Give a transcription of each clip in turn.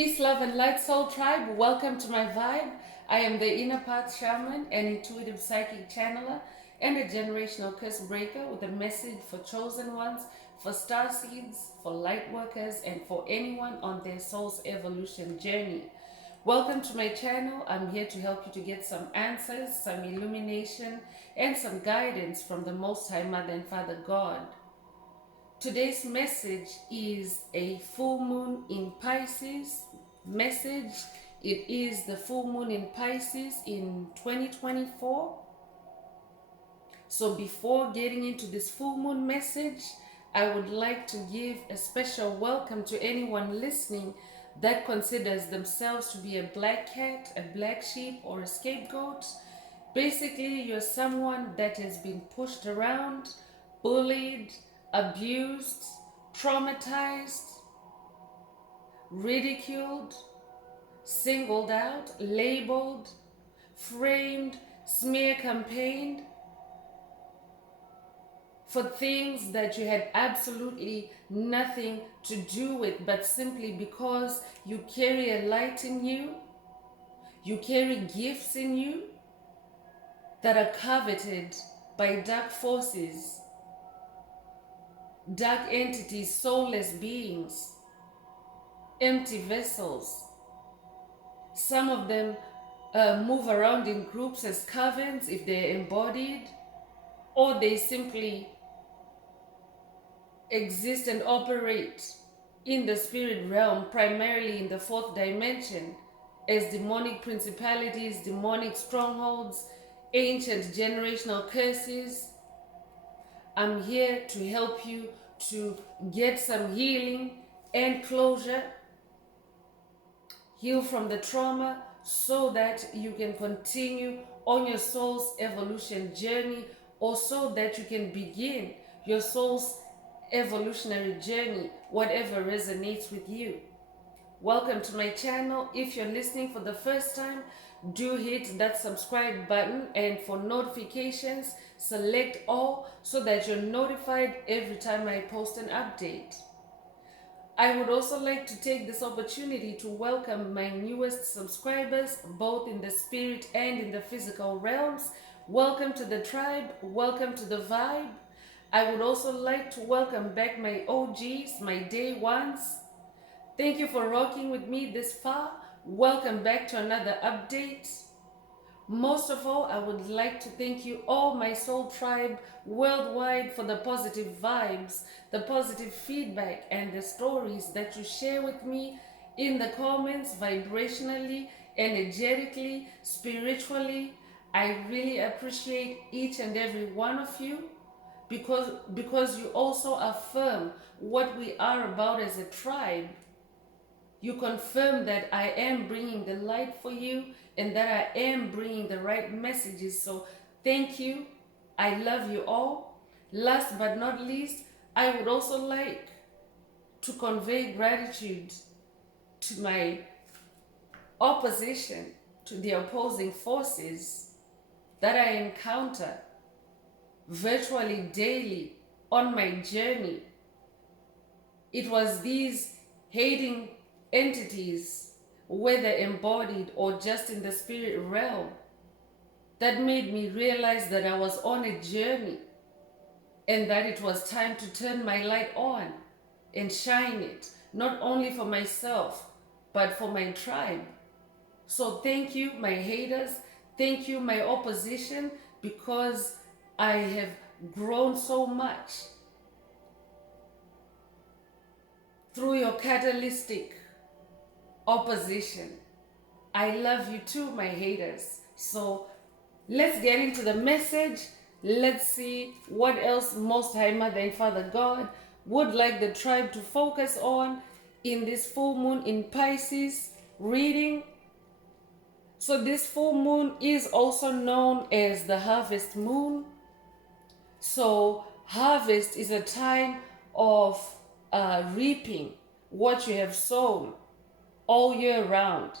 Peace, love, and light soul tribe. Welcome to my vibe. I am the inner path shaman, an intuitive psychic channeler, and a generational curse breaker with a message for chosen ones, for star seeds, for light workers, and for anyone on their soul's evolution journey. Welcome to my channel. I'm here to help you to get some answers, some illumination, and some guidance from the Most High Mother and Father God. Today's message is a full moon in Pisces message. It is the full moon in Pisces in 2024. So before getting into this full moon message, I would like to give a special welcome to anyone listening that considers themselves to be a black cat, a black sheep, or a scapegoat. Basically, you're someone that has been pushed around, bullied, abused, traumatized, ridiculed, singled out, labeled, framed, smear campaigned for things that you had absolutely nothing to do with, but simply because you carry a light in you, you carry gifts in you that are coveted by dark forces, dark entities, soulless beings, empty vessels. Some of them move around in groups as covens if they're embodied, or they simply exist and operate in the spirit realm, primarily in the fourth dimension, as demonic principalities, demonic strongholds, ancient generational curses. I'm here to help you to get some healing and closure, heal from the trauma, so that you can continue on your soul's evolution journey, or so that you can begin your soul's evolutionary journey, whatever resonates with you. Welcome to my channel. If you're listening for the first time, do hit that subscribe button, and for notifications, select all so that you're notified every time I post an update. I would also like to take this opportunity to welcome my newest subscribers, both in the spirit and in the physical realms. Welcome to the tribe. Welcome to the vibe. I would also like to welcome back my OGs, my day ones. Thank you for rocking with me this far. Welcome back to another update. Most of all, I would like to thank you all, my soul tribe worldwide, for the positive vibes, the positive feedback, and the stories that you share with me in the comments, vibrationally, energetically, spiritually. I really appreciate each and every one of you, because you also affirm what we are about as a tribe. You confirm that I am bringing the light for you and that I am bringing the right messages. So thank you. I love you all. Last but not least, I would also like to convey gratitude to my opposition, to the opposing forces that I encounter virtually daily on my journey. It was these hating entities, whether embodied or just in the spirit realm, that made me realize that I was on a journey and that it was time to turn my light on and shine it, not only for myself, but for my tribe. So thank you, my haters. Thank you, my opposition, because I have grown so much through your catalytic opposition. I love you too, my haters. So let's get into the message. Let's see what else Most High Mother and Father God would like the tribe to focus on in this full moon in Pisces reading. So this full moon is also known as the harvest moon. So harvest is a time of reaping what you have sown all year round.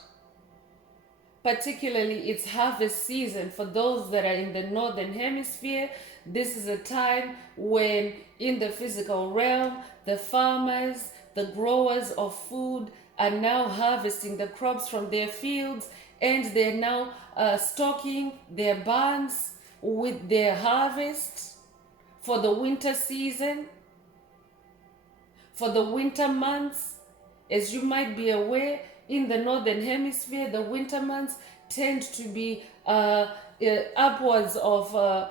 Particularly, it's harvest season for those that are in the northern hemisphere. This is a time when in the physical realm, the farmers, the growers of food are now harvesting the crops from their fields, and they're now stocking their barns with their harvest for the winter season, for the winter months. As you might be aware, in the northern hemisphere, the winter months tend to be upwards of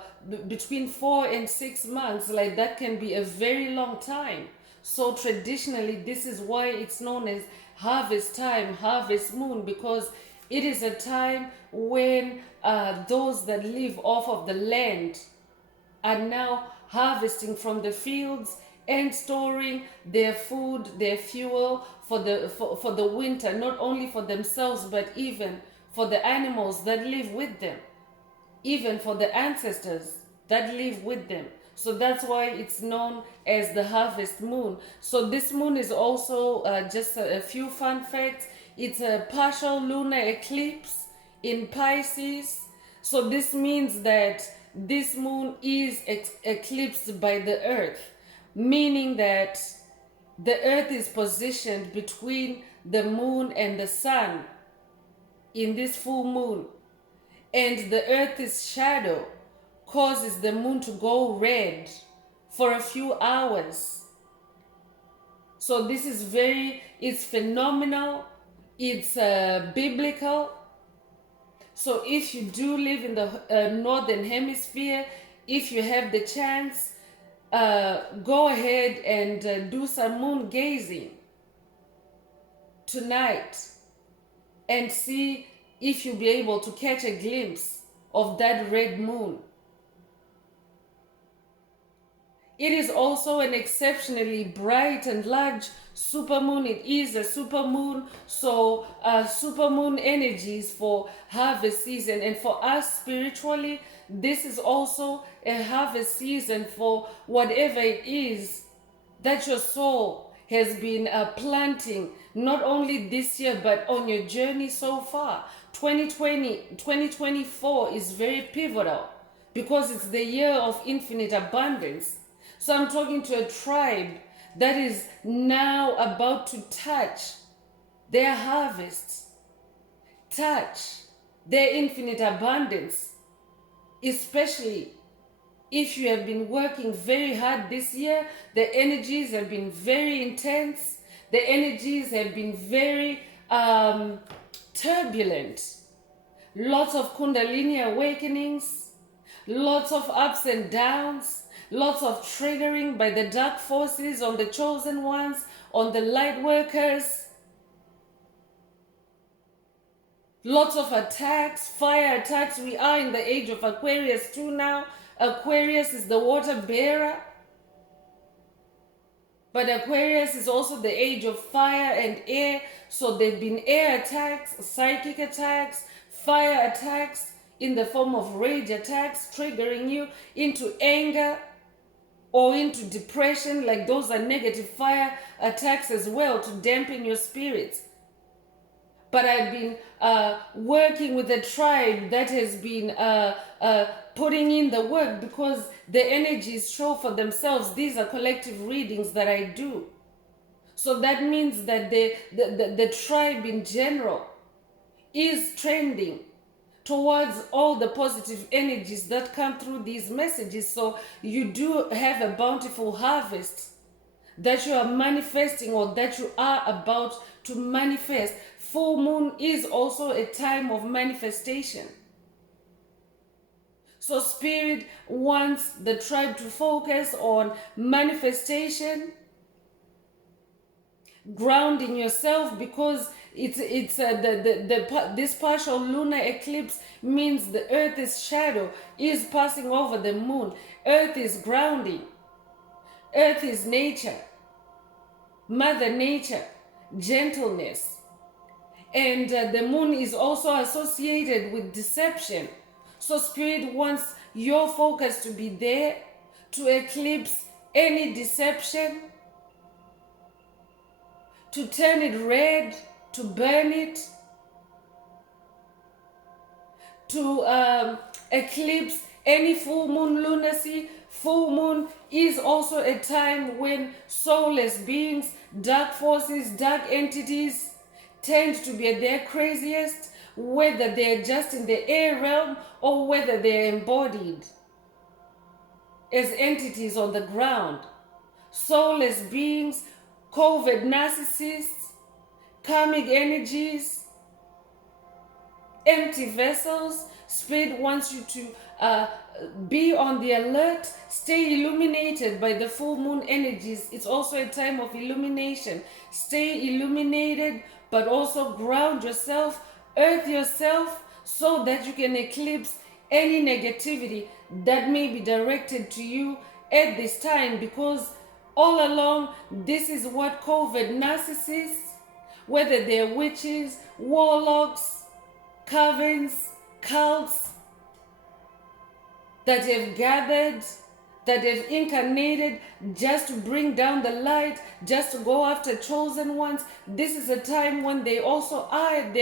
between 4 and 6 months. Like, that can be a very long time. So traditionally, this is why it's known as harvest time, harvest moon, because it is a time when those that live off of the land are now harvesting from the fields and storing their food, their fuel for the winter, not only for themselves, but even for the animals that live with them, even for the ancestors that live with them. So that's why it's known as the harvest moon. So this moon is also just a few fun facts. It's a partial lunar eclipse in Pisces. So this means that this moon is eclipsed by the earth, meaning that the earth is positioned between the moon and the sun in this full moon, and the earth's shadow causes the moon to go red for a few hours. So this is it's phenomenal, it's biblical. So if you do live in the northern hemisphere, if you have the chance, go ahead and do some moon gazing tonight and see if you'll be able to catch a glimpse of that red moon. It is also an exceptionally bright and large supermoon. It is a supermoon, so supermoon energies for harvest season. And for us spiritually, this is also a harvest season for whatever it is that your soul has been planting, not only this year, but on your journey so far. 2024 is very pivotal because it's the year of infinite abundance. So I'm talking to a tribe that is now about to touch their harvest, touch their infinite abundance, especially if you have been working very hard this year. The energies have been very intense. The energies have been very turbulent. Lots of Kundalini awakenings, lots of ups and downs, lots of triggering by the dark forces on the chosen ones, on the light workers. Lots of attacks, fire attacks. We are in the age of Aquarius too now. Aquarius is the water bearer. But Aquarius is also the age of fire and air. So there have been air attacks, psychic attacks, fire attacks in the form of rage attacks, triggering you into anger or into depression. Like, those are negative fire attacks as well, to dampen your spirits. But I've been working with a tribe that has been putting in the work, because the energies show for themselves. These are collective readings that I do. So that means that the tribe in general is trending towards all the positive energies that come through these messages. So you do have a bountiful harvest that you are manifesting, or that you are about to manifest. Full moon is also a time of manifestation. So Spirit wants the tribe to focus on manifestation, grounding yourself, because this partial lunar eclipse means the earth's shadow is passing over the moon. Earth is grounding. Earth is nature, Mother Nature, gentleness. And the moon is also associated with deception. So Spirit wants your focus to be there, to eclipse any deception, to turn it red, to burn it, to eclipse any full moon lunacy. Full moon is also a time when soulless beings, dark forces, dark entities tend to be at their craziest, whether they're just in the air realm or whether they're embodied as entities on the ground. Soulless beings, covert narcissists, karmic energies, empty vessels. Spirit wants you to be on the alert, stay illuminated by the full moon energies. It's also a time of illumination. Stay illuminated, but also ground yourself, earth yourself, so that you can eclipse any negativity that may be directed to you at this time, because all along this is what covert narcissists, whether they're witches, warlocks, covens, cults, that have gathered, that have incarnated just to bring down the light, just to go after chosen ones. This is a time when they also are at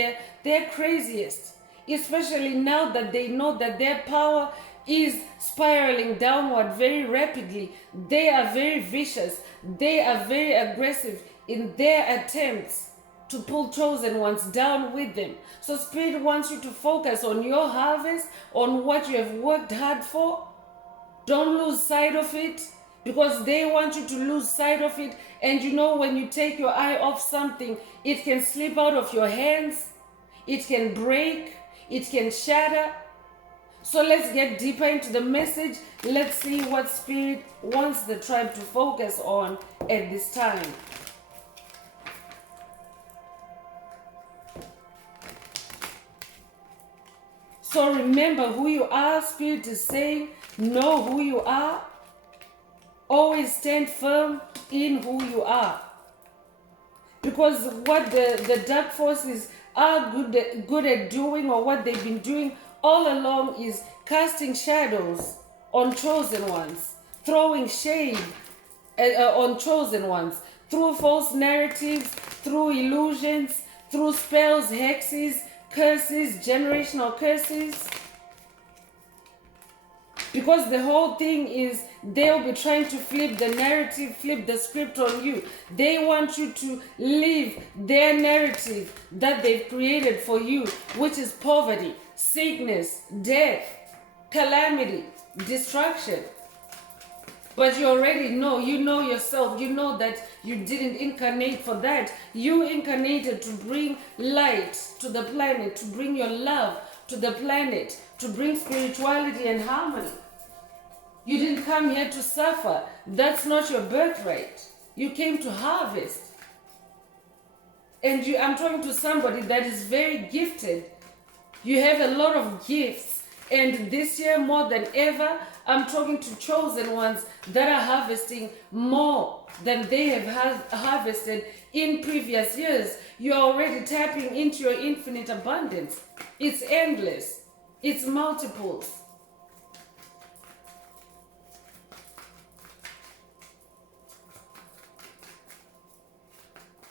their craziest, especially now that they know that their power is spiraling downward very rapidly. They are very vicious. They are very aggressive in their attempts to pull chosen ones down with them. So Spirit wants you to focus on your harvest, on what you have worked hard for. Don't lose sight of it, because they want you to lose sight of it. And you know, when you take your eye off something, it can slip out of your hands, it can break, it can shatter. So let's get deeper into the message. Let's see what Spirit wants the tribe to focus on at this time. So remember who you are. Spirit is saying, know who you are. Always stand firm in who you are. Because what the dark forces are good at doing, or what they've been doing all along, is casting shadows on chosen ones, throwing shade on chosen ones, through false narratives, through illusions, through spells, hexes, curses, generational curses. Because the whole thing is, they'll be trying to flip the narrative, flip the script on you. They want you to live their narrative that they've created for you, which is poverty, sickness, death, calamity, destruction. But you already know, you know yourself, you know that you didn't incarnate for that. You incarnated to bring light to the planet, to bring your love to the planet, to bring spirituality and harmony. You didn't come here to suffer. That's not your birthright. You came to harvest. And I'm talking to somebody that is very gifted. You have a lot of gifts. And this year, more than ever, I'm talking to chosen ones that are harvesting more than they have harvested in previous years. You're already tapping into your infinite abundance. It's endless. It's multiples.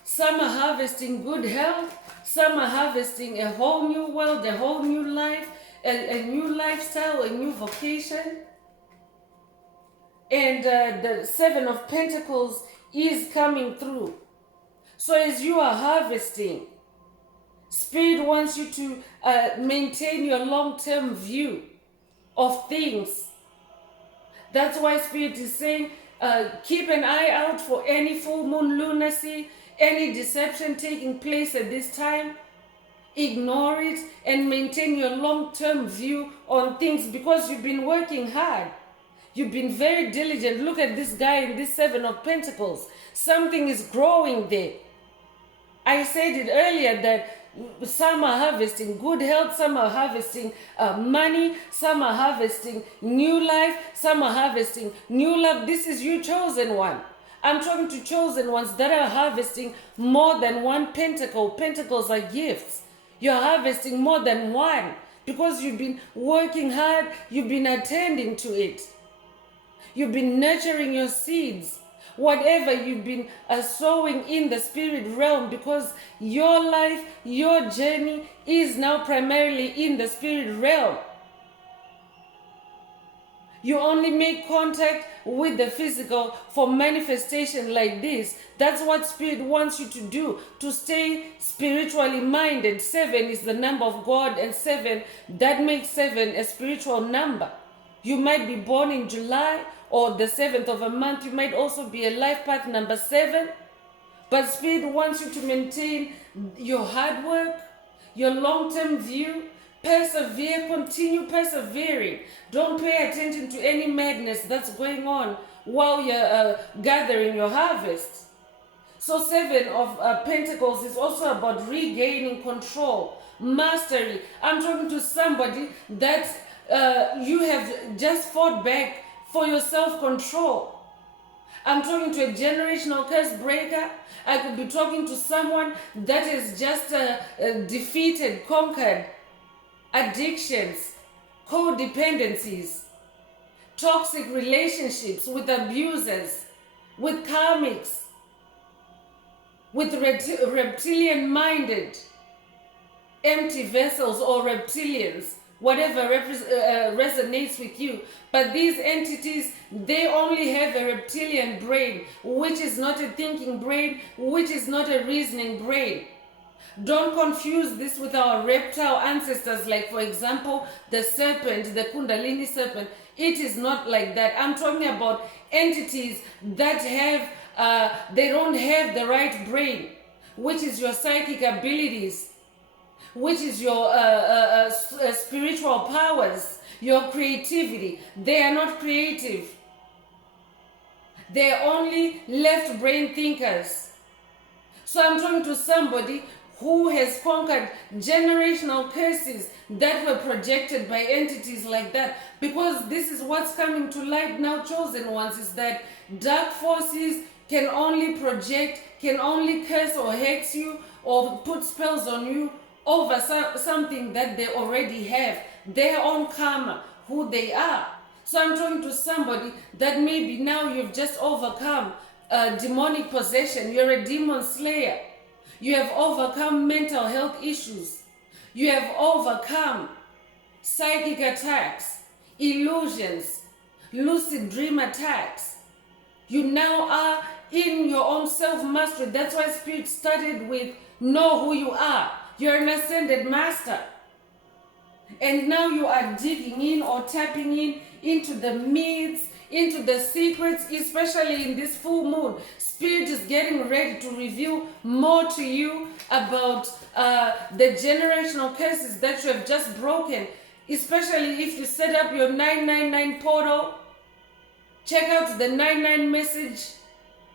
Some are harvesting good health. Some are harvesting a whole new world, a whole new life, a new lifestyle, a new vocation. And the Seven of Pentacles is coming through. So as you are harvesting, Spirit wants you to maintain your long-term view of things. That's why Spirit is saying, keep an eye out for any full moon lunacy, any deception taking place at this time. Ignore it and maintain your long-term view on things, because you've been working hard. You've been very diligent. Look at this guy in this Seven of Pentacles. Something is growing there. I said it earlier that some are harvesting good health, some are harvesting money, some are harvesting new life, some are harvesting new love. This is you, chosen one. I'm talking to chosen ones that are harvesting more than one pentacle. Pentacles are gifts. You're harvesting more than one because you've been working hard, you've been attending to it. You've been nurturing your seeds, whatever you've been sowing in the spirit realm, because your life, your journey is now primarily in the spirit realm. You only make contact with the physical for manifestation like this. That's what Spirit wants you to do, to stay spiritually minded. 7 is the number of God, and 7, that makes 7 a spiritual number. You might be born in July or the 7th of a month. You might also be a life path number 7. But Spirit wants you to maintain your hard work, your long-term view. Persevere, continue persevering. Don't pay attention to any madness that's going on while you're gathering your harvest. So 7 of Pentacles is also about regaining control, mastery. I'm talking to somebody that you have just fought back for your self-control. I'm talking to a generational curse breaker. I could be talking to someone that is just defeated, conquered addictions, codependencies, toxic relationships with abusers, with karmics, with reptilian-minded empty vessels or reptilians, whatever resonates with you. But these entities, they only have a reptilian brain, which is not a thinking brain, which is not a reasoning brain. Don't confuse this with our reptile ancestors, like for example, the serpent, the Kundalini serpent. It is not like that. I'm talking about entities that have, they don't have the right brain, which is your psychic abilities, which is your spiritual powers, your creativity. They are not creative. They are only left brain thinkers. So I'm talking to somebody who has conquered generational curses that were projected by entities like that. Because this is what's coming to light now, chosen ones, is that dark forces can only project, can only curse or hex you or put spells on you over something that they already have, their own karma, who they are. So I'm talking to somebody that maybe now you've just overcome demonic possession. You're a demon slayer. You have overcome mental health issues. You have overcome psychic attacks, illusions, lucid dream attacks. You now are in your own self-mastery. That's why Spirit started with know who you are. You're an ascended master. And now you are digging in or tapping in into the myths, into the secrets, especially in this full moon. Spirit is getting ready to reveal more to you about the generational curses that you have just broken, especially if you set up your 999 portal. Check out the 99 message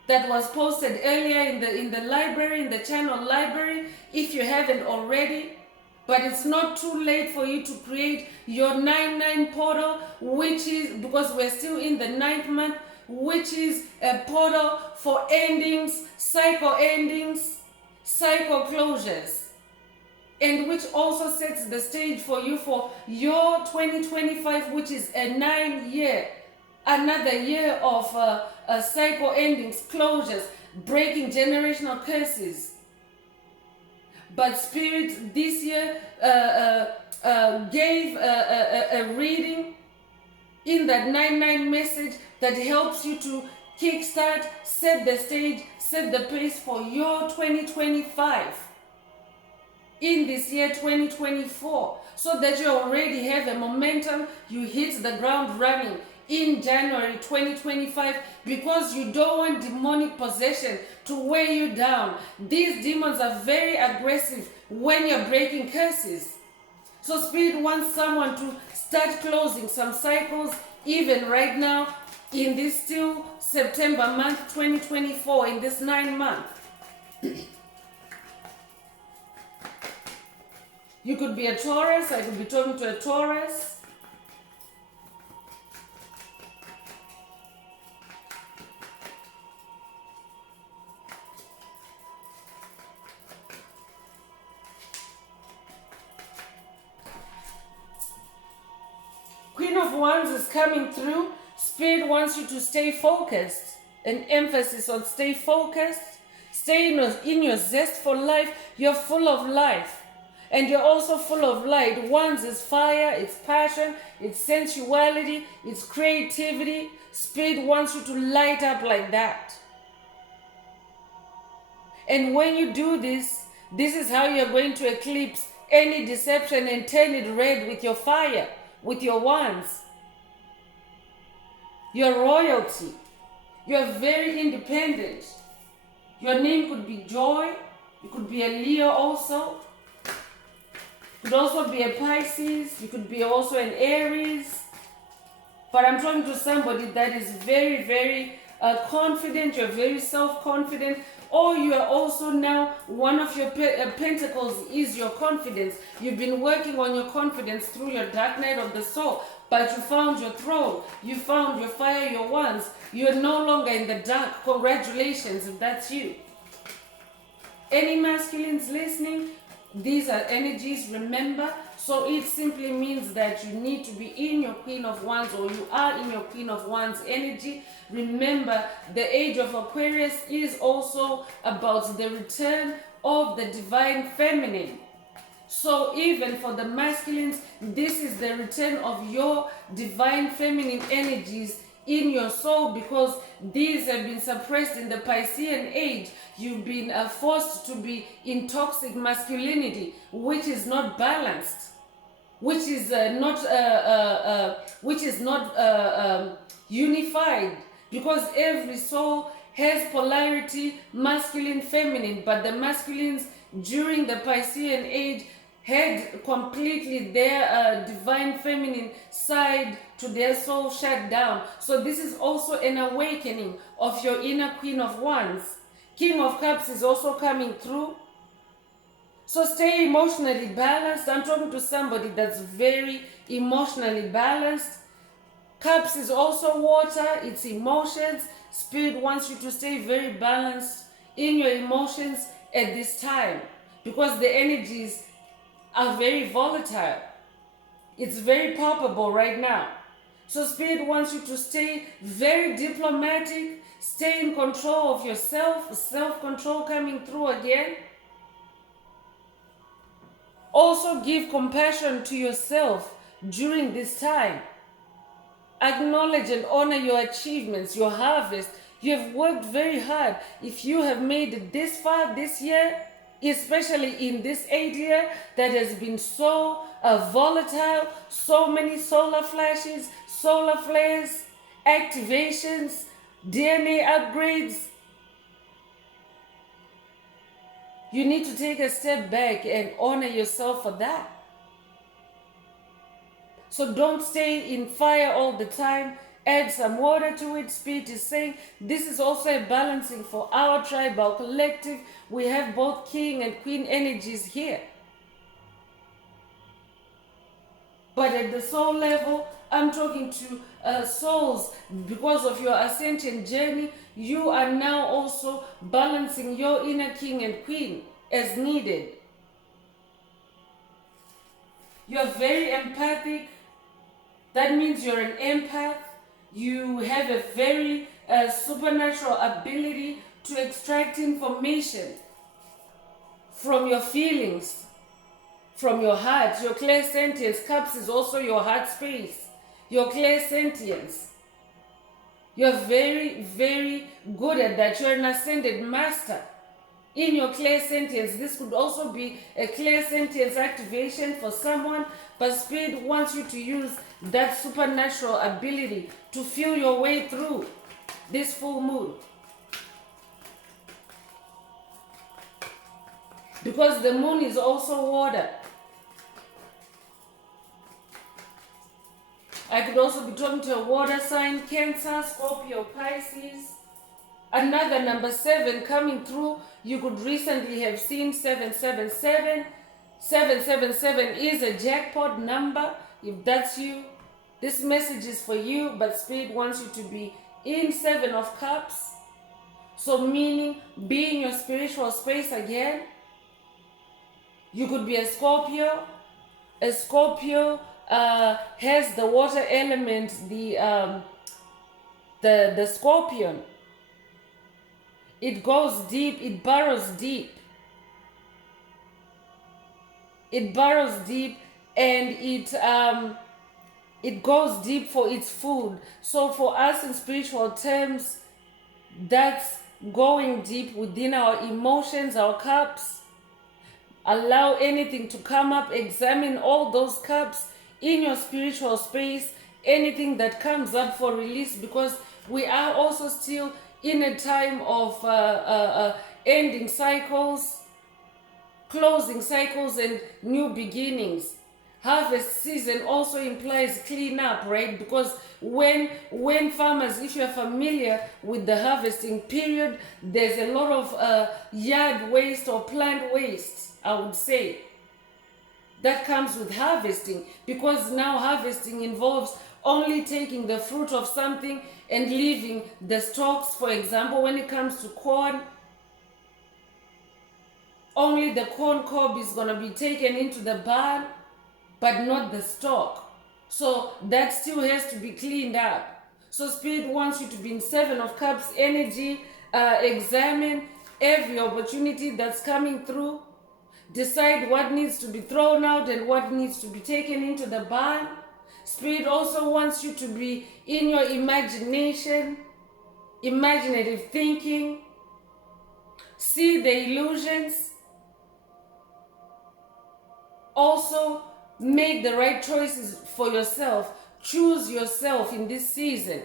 that was posted earlier in the library, in the channel library, if you haven't already. But it's not too late for you to create your 99 portal, which is, because we're still in the 9th month, which is a portal for endings, cycle closures, and which also sets the stage for you for your 2025, which is a 9-year, another year of cycle endings, closures, breaking generational curses. But Spirit this year gave a reading in that 99 message that helps you to kickstart, set the stage, set the pace for your 2025 in this year 2024, so that you already have a momentum. You hit the ground running in January 2025, because you don't want demonic possession to weigh you down. These demons are very aggressive when you're breaking curses. So Spirit wants someone to start closing some cycles even right now in this still September month 2024, in this 9 month. You could be a Taurus. I could be talking to a Taurus. Queen of Wands is coming through. Spirit wants you to stay focused. An emphasis on stay focused. Stay in your zest for life. You're full of life. And you're also full of light. Wands is fire, it's passion, it's sensuality, it's creativity. Spirit wants you to light up like that. And when you do this, this is how you're going to eclipse any deception and turn it red with your fire, with your wands. Your royalty. You're very independent. Your name could be Joy. You could be a Leo also. You could also be a Pisces. You could be also an Aries. But I'm talking to somebody that is very, very confident. You're very self-confident. Or you are also now, one of your pentacles is your confidence. You've been working on your confidence through your dark night of the soul. But you found your throne. You found your fire, your wands. You're no longer in the dark. Congratulations if that's you. Any masculines listening, these are energies, remember. So it simply means that you need to be in your Queen of Wands, or you are in your Queen of Wands energy. Remember, the age of Aquarius is also about the return of the divine feminine. So even for the masculines, this is the return of your divine feminine energies in your soul, because these have been suppressed in the Piscean age. You've been forced to be in toxic masculinity, which is not balanced, which is not unified, because every soul has polarity, masculine, feminine, but the masculines during the Piscean age had completely their divine feminine side to their soul shut down. So this is also an awakening of your inner Queen of Wands. King of Cups is also coming through. So stay emotionally balanced. I'm talking to somebody that's very emotionally balanced. Cups is also water, it's emotions. Spirit wants you to stay very balanced in your emotions at this time, because the energies are very volatile. It's very palpable right now. So Spirit wants you to stay very diplomatic, stay in control of yourself, self-control coming through again. Also give compassion to yourself during this time. Acknowledge and honor your achievements, your harvest. You have worked very hard. If you have made it this far this year, especially in this 8th year that has been so volatile, so many solar flashes, solar flares, activations, DNA upgrades, you need to take a step back and honor yourself for that. So don't stay in fire all the time. Add some water to it. Spirit is saying this is also a balancing for our tribe, our collective. We have both king and queen energies here. But at the soul level, I'm talking to souls. Because of your ascension journey, you are now also balancing your inner king and queen as needed. You're very empathic. That means you're an empath. You have a very supernatural ability to extract information from your feelings, from your heart. Your clairsentience, Cups is also your heart space. Your clairsentience. You're very, very good at that. You're an ascended master in your clairsentience. This could also be a clairsentience activation for someone, but Spirit wants you to use that supernatural ability to feel your way through this full moon. Because the moon is also water. I could also be talking to a water sign, Cancer, Scorpio, Pisces. Another number 7 coming through. You could recently have seen 777. 777 is a jackpot number. If that's you, this message is for you, but Spirit wants you to be in 7 of Cups. So meaning be in your spiritual space again. You could be a Scorpio. A Scorpio has the water element, the scorpion. It goes deep, it burrows deep. it burrows deep, and it goes deep for its food. So for us in spiritual terms, that's going deep within our emotions, our cups. Allow anything to come up. Examine all those cups in your spiritual space, anything that comes up for release, because we are also still in a time of ending cycles, closing cycles, and new beginnings. Harvest season also implies clean up, right? Because when farmers, if you're familiar with the harvesting period, there's a lot of yard waste or plant waste, I would say, that comes with harvesting, because now harvesting involves only taking the fruit of something and leaving the stalks. For example, when it comes to corn, only the corn cob is going to be taken into the barn, but not the stalk. So that still has to be cleaned up. So Spirit wants you to be in Seven of Cups energy. Examine every opportunity that's coming through. Decide what needs to be thrown out and what needs to be taken into the barn. Spirit also wants you to be in your imagination, imaginative thinking. See the illusions. Also, make the right choices for yourself. Choose yourself in this season,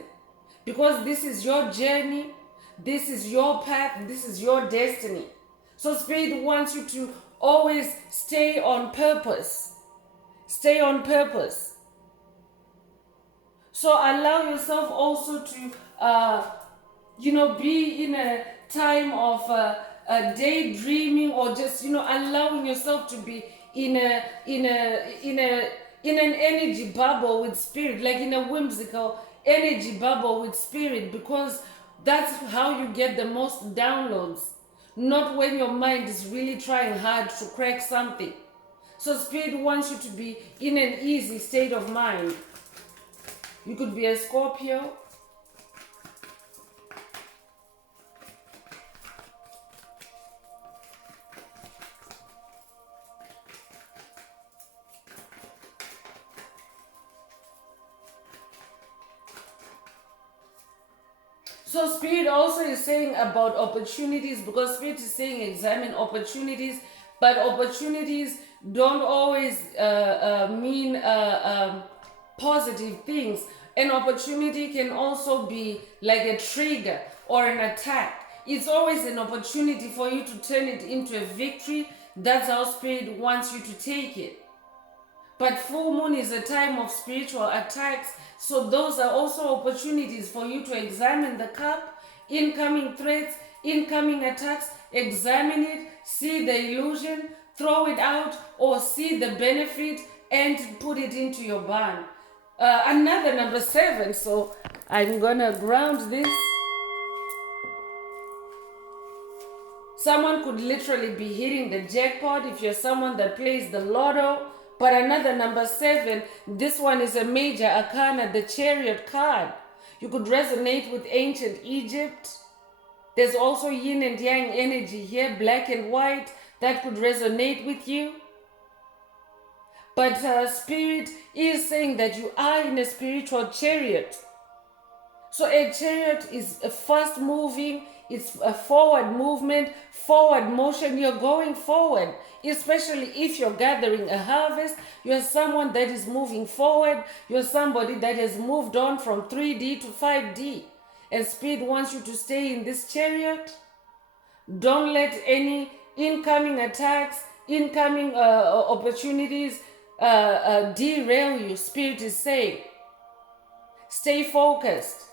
because this is your journey, this is your path, this is your destiny. So Spirit wants you to always stay on purpose. Stay on purpose. So allow yourself also to, be in a time of daydreaming, or just, allowing yourself to be in an energy bubble with Spirit, like in a whimsical energy bubble with Spirit, because that's how you get the most downloads, not when your mind is really trying hard to crack something. So Spirit wants you to be in an easy state of mind. You could be a Scorpio. So Spirit also is saying about opportunities, because Spirit is saying examine opportunities, but opportunities don't always mean positive things. An opportunity can also be like a trigger or an attack. It's always an opportunity for you to turn it into a victory. That's how Spirit wants you to take it. But full moon is a time of spiritual attacks. So those are also opportunities for you to examine the cup, incoming threats, incoming attacks. Examine it, see the illusion, throw it out, or see the benefit and put it into your barn. Another number 7. So I'm gonna ground this. Someone could literally be hitting the jackpot if you're someone that plays the lotto. But another number 7, this one is a major arcana, the Chariot card. You could resonate with ancient Egypt. There's also yin and yang energy here, black and white, that could resonate with you. But Spirit is saying that you are in a spiritual chariot. So a chariot is a fast moving, it's a forward movement, forward motion. You're going forward, especially if you're gathering a harvest. You're someone that is moving forward. You're somebody that has moved on from 3D to 5D. And Spirit wants you to stay in this chariot. Don't let any incoming attacks, incoming opportunities derail you. Spirit is saying, stay focused.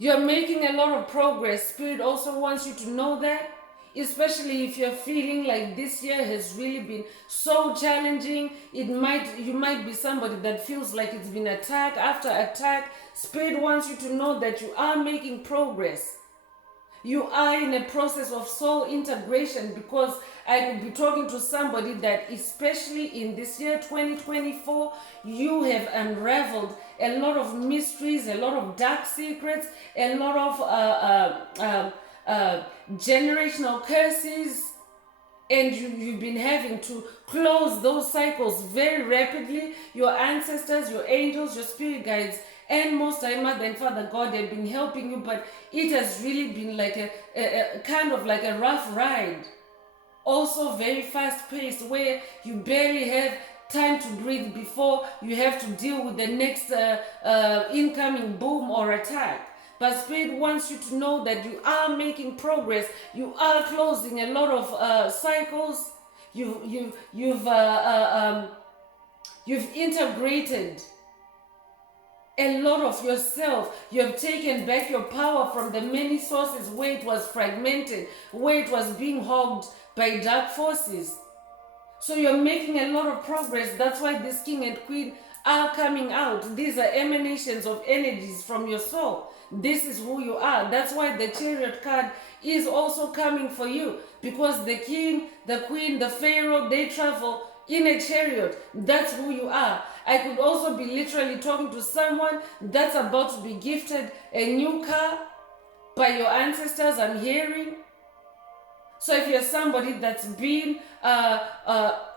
You're making a lot of progress. Spirit also wants you to know that, especially if you're feeling like this year has really been so challenging. You might be somebody that feels like it's been attack after attack. Spirit wants you to know that you are making progress. You are in a process of soul integration, because I could be talking to somebody that, especially in this year 2024, you have unraveled a lot of mysteries, a lot of dark secrets, a lot of generational curses. and you've been having to close those cycles very rapidly. Your ancestors, your angels, your spirit guides, and Most High Mother and Father God have been helping you, but it has really been like a kind of like a rough ride. Also very fast paced, where you barely have time to breathe before you have to deal with the next incoming boom or attack. But Spirit wants you to know that you are making progress. You are closing a lot of cycles. You've integrated a lot of yourself. You have taken back your power from the many sources where it was fragmented, where it was being hogged by dark forces. So you're making a lot of progress. That's why this king and queen are coming out. These are emanations of energies from your soul. This is who you are. That's why the chariot card is also coming for you, because the king, the queen, the pharaoh, they travel in a chariot. That's who you are. I could also be literally talking to someone that's about to be gifted a new car by your ancestors, I'm hearing. So if you're somebody that's been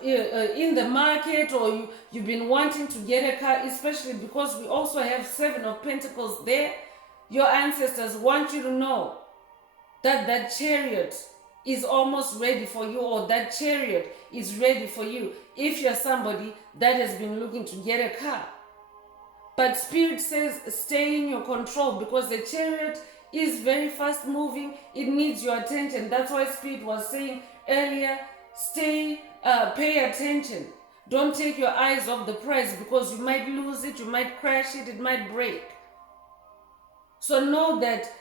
in the market, or you've been wanting to get a car, especially because we also have 7 of Pentacles there, your ancestors want you to know that that chariot is almost ready for you, or that chariot is ready for you if you're somebody that has been looking to get a car. But Spirit says stay in your control, because the chariot is very fast moving. It needs your attention. That's why Spirit was saying earlier, pay attention. Don't take your eyes off the prize, because you might lose it, you might crash it, it might break. So know that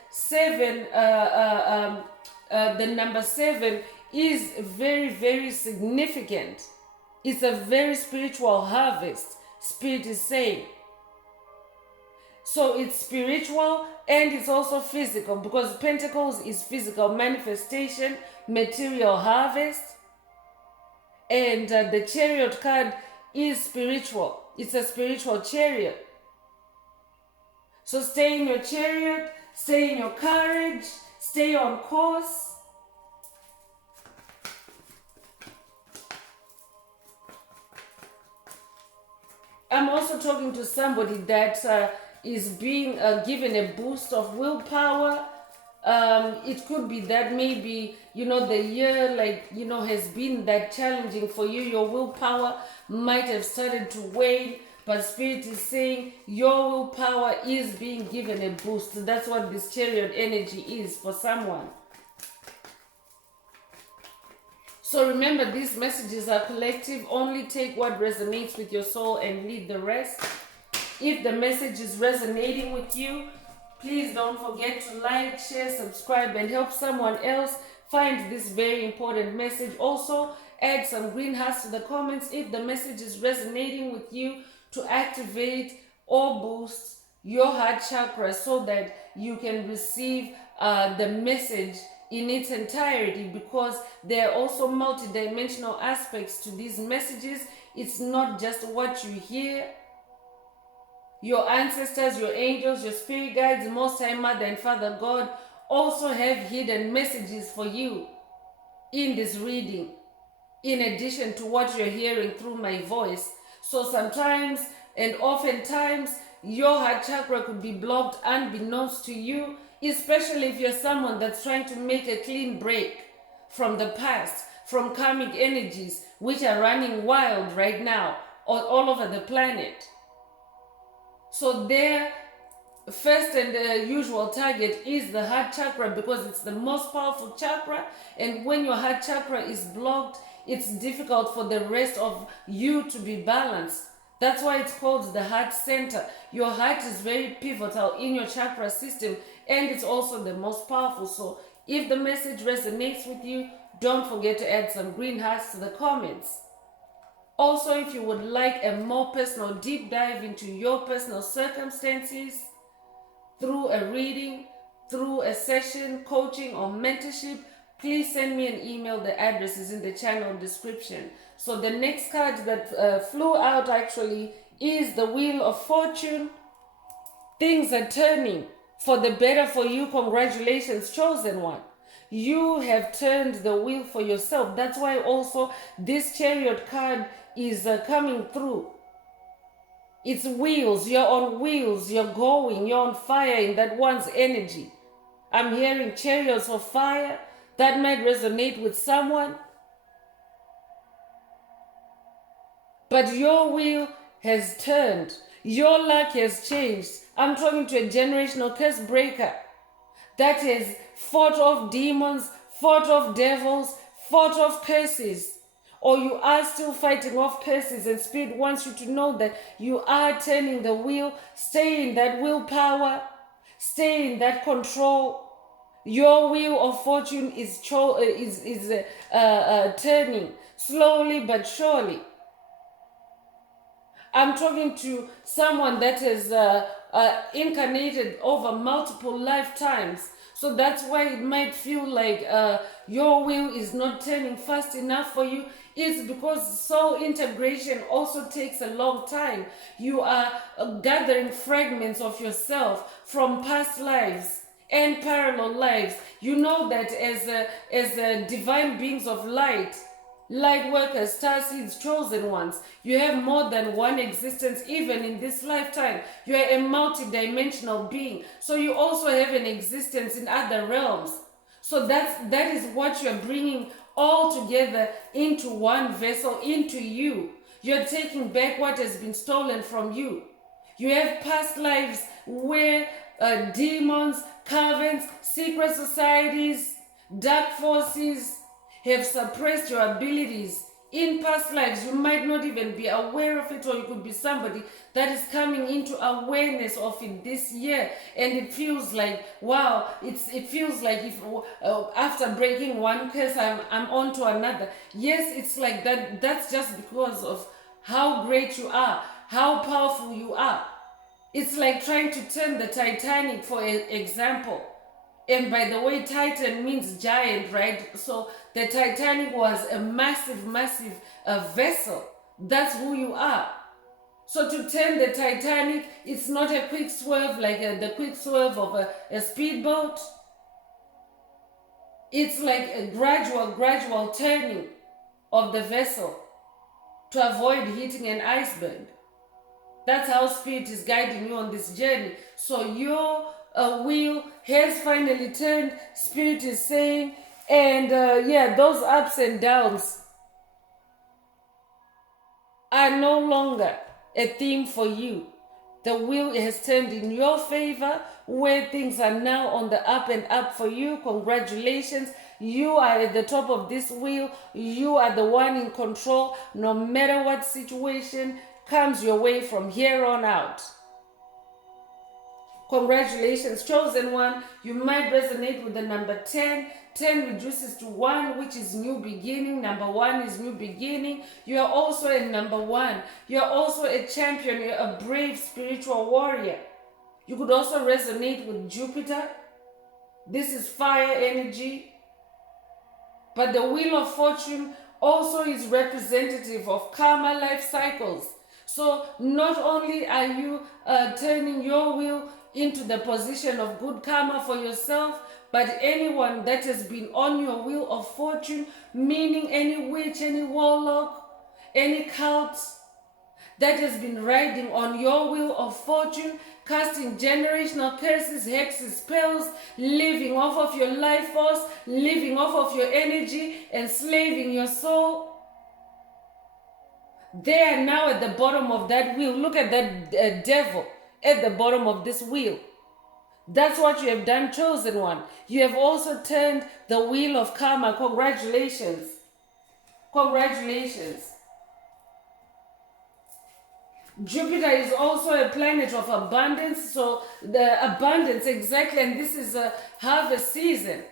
the number 7 is very, very significant. It's a very spiritual harvest, Spirit is saying. So it's spiritual and it's also physical, because Pentacles is physical manifestation, material harvest. And the chariot card is spiritual. It's a spiritual chariot. So stay in your chariot, stay in your courage, stay on course. I'm also talking to somebody that is being given a boost of willpower. It could be that maybe, the year, has been that challenging for you. Your willpower might have started to wane, but Spirit is saying your willpower is being given a boost. That's what this chariot energy is for someone. So remember, these messages are collective. Only take what resonates with your soul and leave the rest. If the message is resonating with you, please don't forget to like, share, subscribe, and help someone else find this very important message. Also, add some green hearts to the comments if the message is resonating with you, to activate or boost your heart chakra so that you can receive the message in its entirety, because there are also multidimensional aspects to these messages. It's not just what you hear. Your ancestors, your angels, your spirit guides, Most High Mother and Father God also have hidden messages for you in this reading, in addition to what you're hearing through my voice. So sometimes and oftentimes your heart chakra could be blocked unbeknownst to you, especially if you're someone that's trying to make a clean break from the past, from karmic energies which are running wild right now all over the planet. So their first and usual target is the heart chakra, because it's the most powerful chakra, and when your heart chakra is blocked, it's difficult for the rest of you to be balanced. That's why it's called the heart center. Your heart is very pivotal in your chakra system, and it's also the most powerful. So if the message resonates with you, don't forget to add some green hearts to the comments. Also, if you would like a more personal deep dive into your personal circumstances through a reading, through a session, coaching, or mentorship, please send me an email. The address is in the channel description. So the next card that flew out actually is the Wheel of Fortune. Things are turning for the better for you. Congratulations, chosen one. you have turned the wheel for yourself. That's why also this Chariot card is coming through. It's wheels. You're on wheels. You're going. You're on fire in that one's energy. I'm hearing chariots of fire. That might resonate with someone. But your wheel has turned. Your luck has changed. I'm talking to a generational curse breaker that has fought off demons, fought off devils, fought off curses. Or you are still fighting off curses, and Spirit wants you to know that you are turning the wheel. Stay in that willpower. Stay in that control. Your wheel of fortune is turning slowly but surely. I'm talking to someone that has incarnated over multiple lifetimes. So that's why it might feel like your wheel is not turning fast enough for you. It's because soul integration also takes a long time. You are gathering fragments of yourself from past lives and parallel lives. You know that as divine beings of light, light workers, star seeds, chosen ones, you have more than one existence. Even in this lifetime, you are a multi-dimensional being, so you also have an existence in other realms. So that is what you're bringing all together into one vessel, into you. You're taking back what has been stolen from you. You have past lives where demons, covens, secret societies, dark forces have suppressed your abilities in past lives. You might not even be aware of it, or you could be somebody that is coming into awareness of it this year, and it feels like, wow, it feels like if after breaking one curse, I'm on to another. Yes, it's like that. That's just because of how great you are, how powerful you are. It's like trying to turn the Titanic, for example. And by the way, Titan means giant, right? So the Titanic was a massive, massive vessel. That's who you are. So to turn the Titanic, it's not a quick swerve like the quick swerve of a speedboat. It's like a gradual turning of the vessel to avoid hitting an iceberg. That's how Spirit is guiding you on this journey. So your wheel has finally turned, Spirit is saying, and those ups and downs are no longer a theme for you. The wheel has turned in your favor, where things are now on the up and up for you. Congratulations. You are at the top of this wheel. You are the one in control, no matter what situation comes your way from here on out. Congratulations, chosen one. You might resonate with the number 10. 10 reduces to 1, which is new beginning. Number 1 is new beginning. You are also a number 1. You are also a champion. You're a brave spiritual warrior. You could also resonate with Jupiter. This is fire energy. But the Wheel of Fortune also is representative of karma life cycles. So not only are you turning your wheel into the position of good karma for yourself, but anyone that has been on your wheel of fortune, meaning any witch, any warlock, any cult that has been riding on your wheel of fortune, casting generational curses, hexes, spells, living off of your life force, living off of your energy, enslaving your soul. They are now at the bottom of that wheel. Look at that devil at the bottom of this wheel. That's what you have done, chosen one. You have also turned the wheel of karma. Congratulations. Congratulations. Jupiter is also a planet of abundance. So the abundance, exactly. And this is a harvest season.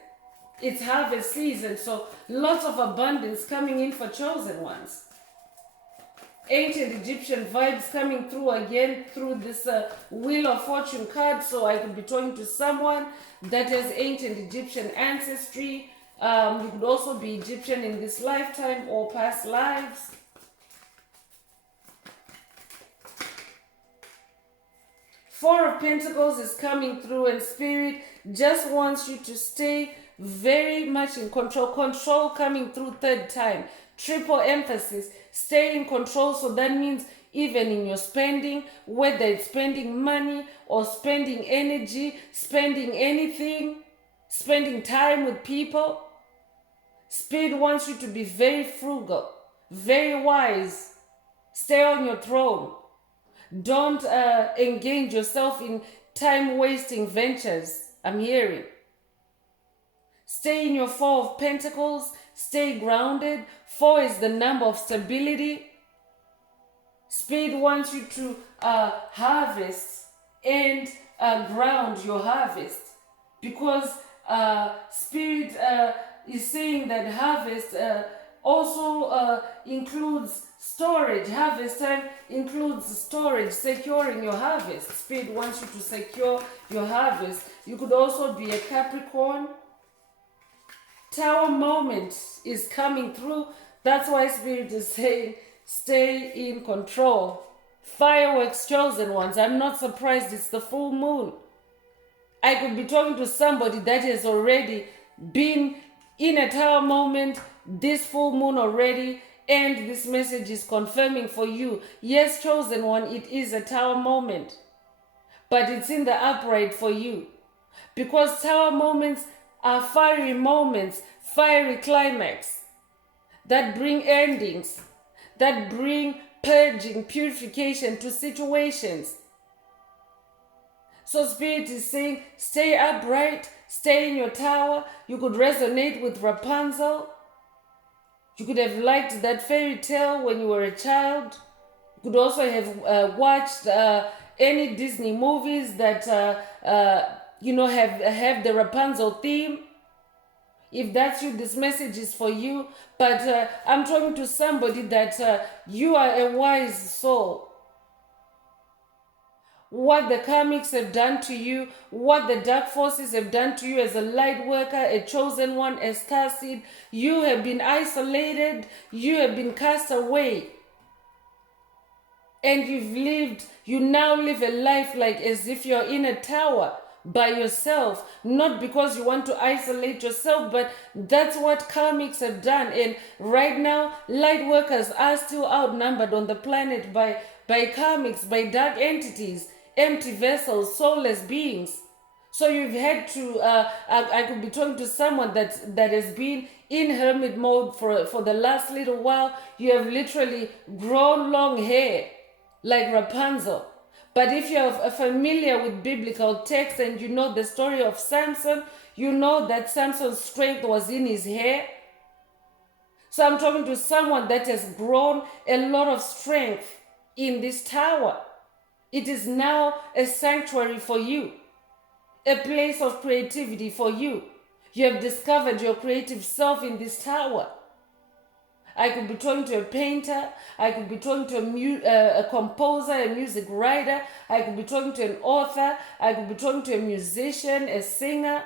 It's harvest season. So lots of abundance coming in for chosen ones. Ancient Egyptian vibes coming through again through this Wheel of Fortune card. So I could be talking to someone that has ancient Egyptian ancestry. You could also be Egyptian in this lifetime or past lives. Four of Pentacles is coming through, and Spirit just wants you to stay very much in control. Control coming through third time. Triple emphasis. Stay in control. So that means even in your spending, whether it's spending money or spending energy, spending anything, spending time with people. Spirit wants you to be very frugal, very wise. Stay on your throne. Don't engage yourself in time-wasting ventures, I'm hearing. Stay in your Four of Pentacles. Stay grounded. 4 is the number of stability. Spirit wants you to harvest and ground your harvest. Because Spirit is saying that harvest also includes storage. Harvest time includes storage, securing your harvest. Spirit wants you to secure your harvest. You could also be a Capricorn. Tower moment is coming through. That's why Spirit is saying stay in control. Fireworks, chosen ones. I'm not surprised. It's the full moon. I could be talking to somebody that has already been in a tower moment, this full moon already, and this message is confirming for you. Yes, chosen one, it is a tower moment, but it's in the upright for you. Because tower moments are fiery moments, fiery climax that bring endings, that bring purging, purification to situations. So Spirit is saying, stay upright, stay in your tower. You could resonate with Rapunzel. You could have liked that fairy tale when you were a child. You could also have watched any Disney movies that have the Rapunzel theme. If that's you, this message is for you. But I'm talking to somebody that you are a wise soul. What the karmics have done to you, what the dark forces have done to you as a light worker, a chosen one, a starseed, you have been isolated, you have been cast away. And you now live a life like as if you're in a tower by yourself, not because you want to isolate yourself, but that's what karmics have done. And right now, light workers are still outnumbered on the planet by karmics, by dark entities, empty vessels, soulless beings. So you've had to, I could be talking to someone that has been in hermit mode for the last little while. You have literally grown long hair like Rapunzel. But if you're familiar with biblical text and you know the story of Samson, you know that Samson's strength was in his hair. So I'm talking to someone that has grown a lot of strength in this tower. It is now a sanctuary for you, a place of creativity for you. You have discovered your creative self in this tower. I could be talking to a painter. I could be talking to a composer, a music writer. I could be talking to an author. I could be talking to a musician, a singer.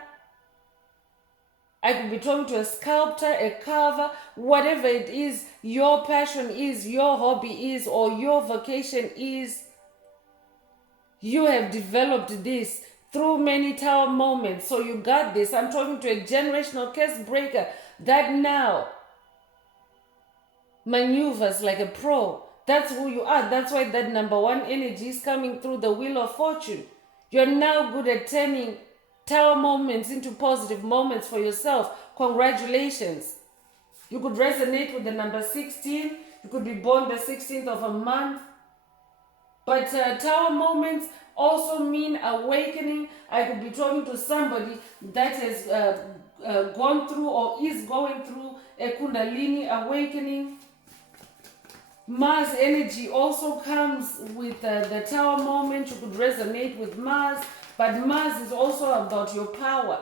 I could be talking to a sculptor, a carver, whatever it is, your passion is, your hobby is, or your vocation is. You have developed this through many tower moments. So you got this. I'm talking to a generational curse breaker that now maneuvers like a pro. That's who you are. That's why that number 1 energy is coming through the wheel of fortune. You're now good at turning tower moments into positive moments for yourself. Congratulations. You could resonate with the number 16. You could be born the 16th of a month. But tower moments also mean awakening. I could be talking to somebody that has gone through or is going through a Kundalini awakening. Mars energy also comes with the tower moment. You could resonate with Mars, but Mars is also about your power.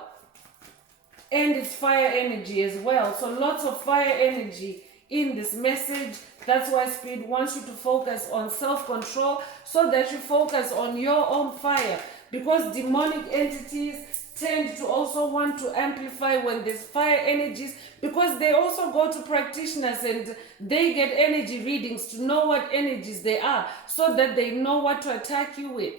And it's fire energy as well. So lots of fire energy in this message. That's why Spirit wants you to focus on self-control so that you focus on your own fire. Because demonic entities tend to also want to amplify when there's fire energies, because they also go to practitioners and they get energy readings to know what energies they are so that they know what to attack you with.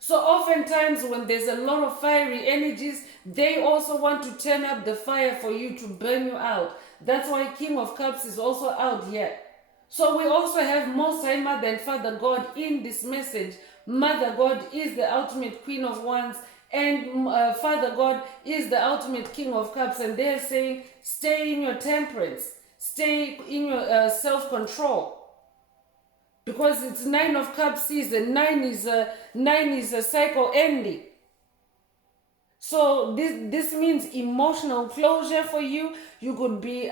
So oftentimes when there's a lot of fiery energies, they also want to turn up the fire for you to burn you out. That's why King of Cups is also out here. So we also have Most High Mother and Father God in this message. Mother God is the ultimate Queen of Wands, and Father God is the ultimate King of Cups, and they're saying stay in your temperance, stay in your self-control, because it's Nine of Cups season. Nine is a cycle ending. So this means emotional closure for you. You could be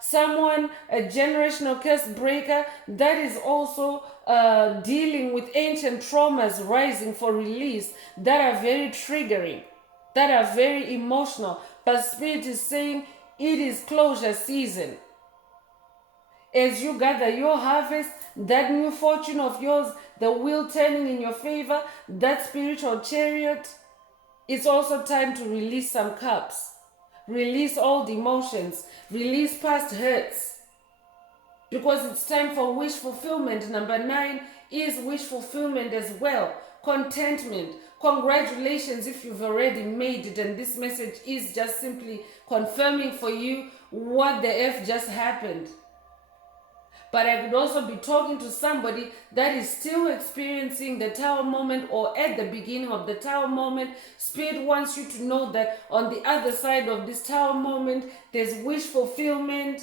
someone, a generational curse breaker that is also dealing with ancient traumas rising for release that are very triggering, that are very emotional. But Spirit is saying it is closure season. As you gather your harvest, that new fortune of yours, the wheel turning in your favor, that spiritual chariot, it's also time to release some cups. Release old emotions. Release past hurts. Because it's time for wish fulfillment. Number 9 is wish fulfillment as well. Contentment. Congratulations if you've already made it, and this message is just simply confirming for you what the F just happened. But I could also be talking to somebody that is still experiencing the Tower moment or at the beginning of the Tower moment. Spirit wants you to know that on the other side of this Tower moment, there's wish fulfillment,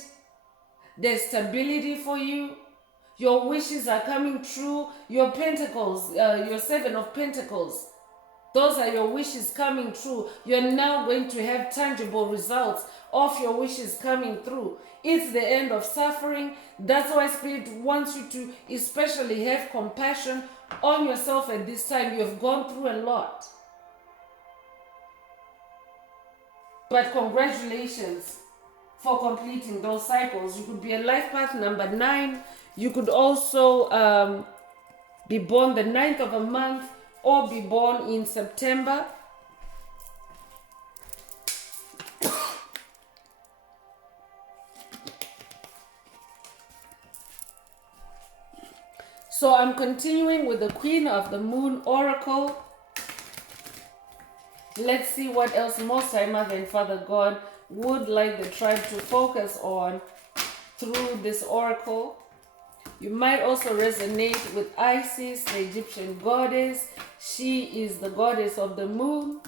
there's stability for you. Your wishes are coming true. Your pentacles, your 7 of Pentacles, those are your wishes coming true. You're now going to have tangible results of your wishes coming through. It's the end of suffering. That's why Spirit wants you to especially have compassion on yourself at this time. You have gone through a lot. But congratulations for completing those cycles. You could be a life path number 9. You could also be born the 9th of a month or be born in September. So I'm continuing with the Queen of the Moon Oracle. Let's see what else Most High Mother and Father God would like the tribe to focus on through this oracle. You might also resonate with Isis, the Egyptian goddess. She is the goddess of the moon.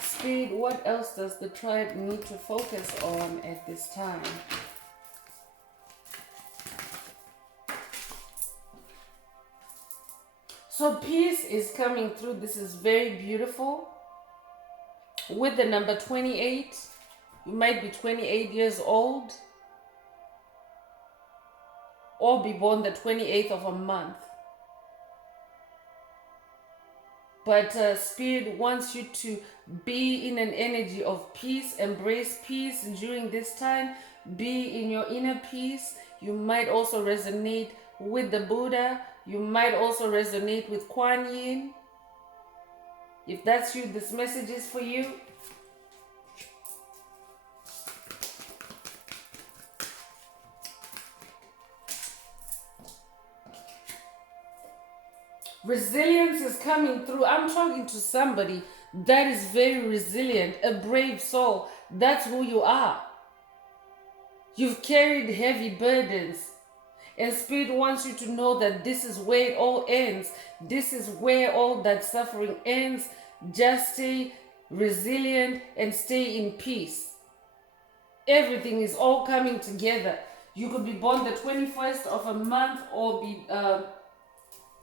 Spirit, what else does the tribe need to focus on at this time? So peace is coming through. This is very beautiful. With the number 28, you might be 28 years old or be born the 28th of a month. But Spirit wants you to be in an energy of peace, embrace peace during this time, be in your inner peace. You might also resonate with the Buddha. You might also resonate with Kuan Yin. If that's you, this message is for you. Resilience is coming through. I'm talking to somebody that is very resilient, a brave soul. That's who you are. You've carried heavy burdens. And Spirit wants you to know that this is where it all ends. This is where all that suffering ends. Just stay resilient and stay in peace. Everything is all coming together. You could be born the 21st of a month or be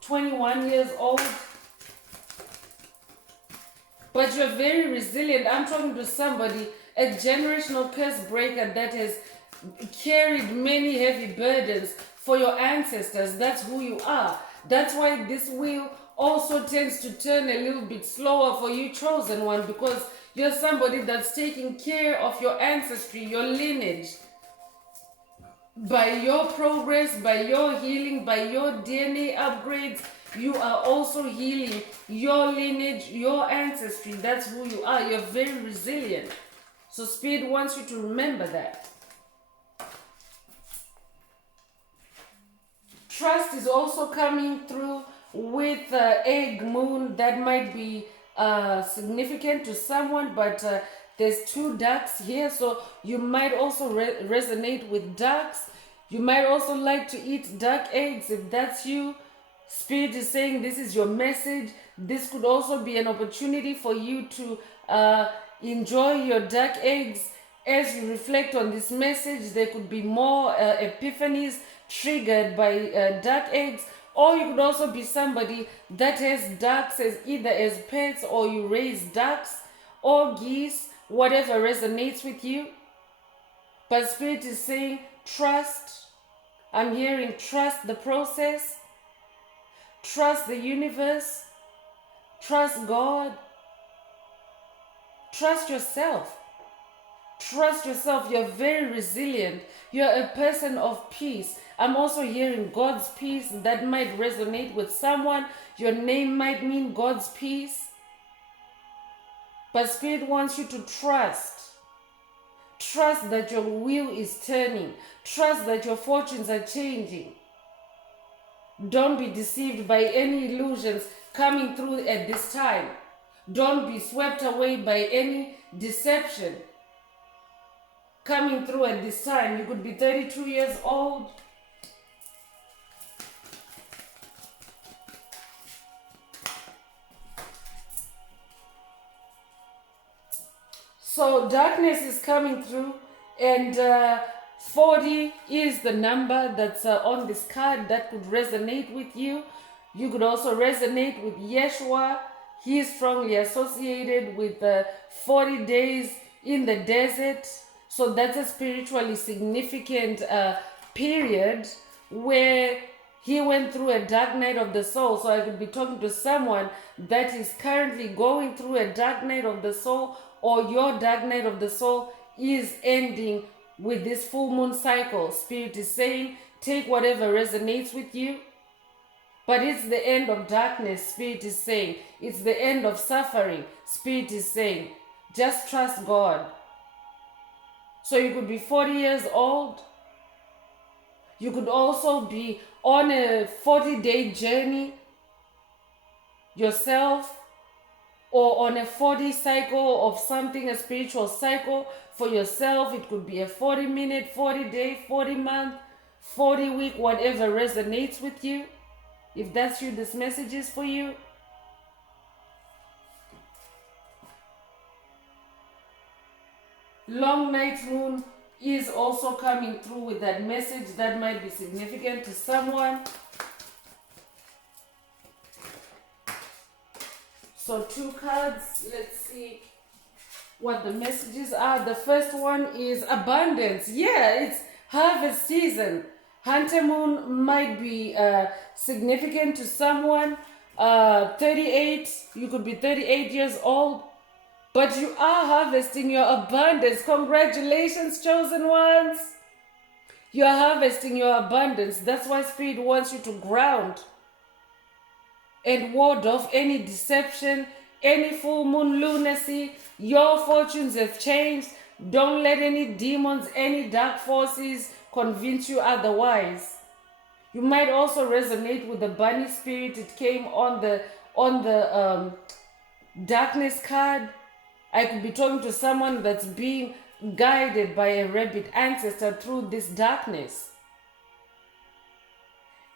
21 years old. But you're very resilient. I'm talking to somebody, a generational curse breaker that has carried many heavy burdens for your ancestors. That's who you are. That's why this wheel also tends to turn a little bit slower for you, chosen one, because you're somebody that's taking care of your ancestry, your lineage. By your progress, by your healing, by your DNA upgrades, you are also healing your lineage, your ancestry. That's who you are. You're very resilient. So Spirit wants you to remember that. Trust is also coming through with egg moon. That might be significant to someone, but there's two ducks here, so you might also resonate with ducks. You might also like to eat duck eggs if that's you. Spirit is saying this is your message. This could also be an opportunity for you to enjoy your duck eggs. As you reflect on this message, there could be more epiphanies triggered by duck eggs, or you could also be somebody that has ducks as either as pets, or you raise ducks or geese, whatever resonates with you. But Spirit is saying trust. I'm hearing trust the process, trust the universe, trust God, trust yourself. Trust yourself. You're very resilient. You're a person of peace. I'm also hearing God's peace. That might resonate with someone. Your name might mean God's peace. But Spirit wants you to trust. Trust that your wheel is turning. Trust that your fortunes are changing. Don't be deceived by any illusions coming through at this time. Don't be swept away by any deception coming through at this time. You could be 32 years old. So darkness is coming through, and 40 is the number that's on this card that could resonate with you. You could also resonate with Yeshua. He is strongly associated with 40 days in the desert. So that's a spiritually significant period where he went through a dark night of the soul. So I could be talking to someone that is currently going through a dark night of the soul, or your dark night of the soul is ending with this full moon cycle. Spirit is saying, take whatever resonates with you. But it's the end of darkness, Spirit is saying. It's the end of suffering, Spirit is saying. Just trust God. So you could be 40 years old. You could also be on a 40-day journey yourself, or on a 40 cycle of something, a spiritual cycle for yourself. It could be a 40-minute, 40-day, 40-month, 40-week, whatever resonates with you. If that's you, this message is for you. Long night moon is also coming through with that message that might be significant to someone. So 2 cards, let's see what the messages are. The first one is abundance. Yeah, it's harvest season. Hunter moon might be significant to someone. 38, you could be 38 years old. But you are harvesting your abundance. Congratulations, chosen ones. You are harvesting your abundance. That's why Spirit wants you to ground and ward off any deception, any full moon lunacy. Your fortunes have changed. Don't let any demons, any dark forces convince you otherwise. You might also resonate with the bunny spirit. It came on the darkness card. I could be talking to someone that's being guided by a rabbit ancestor through this darkness.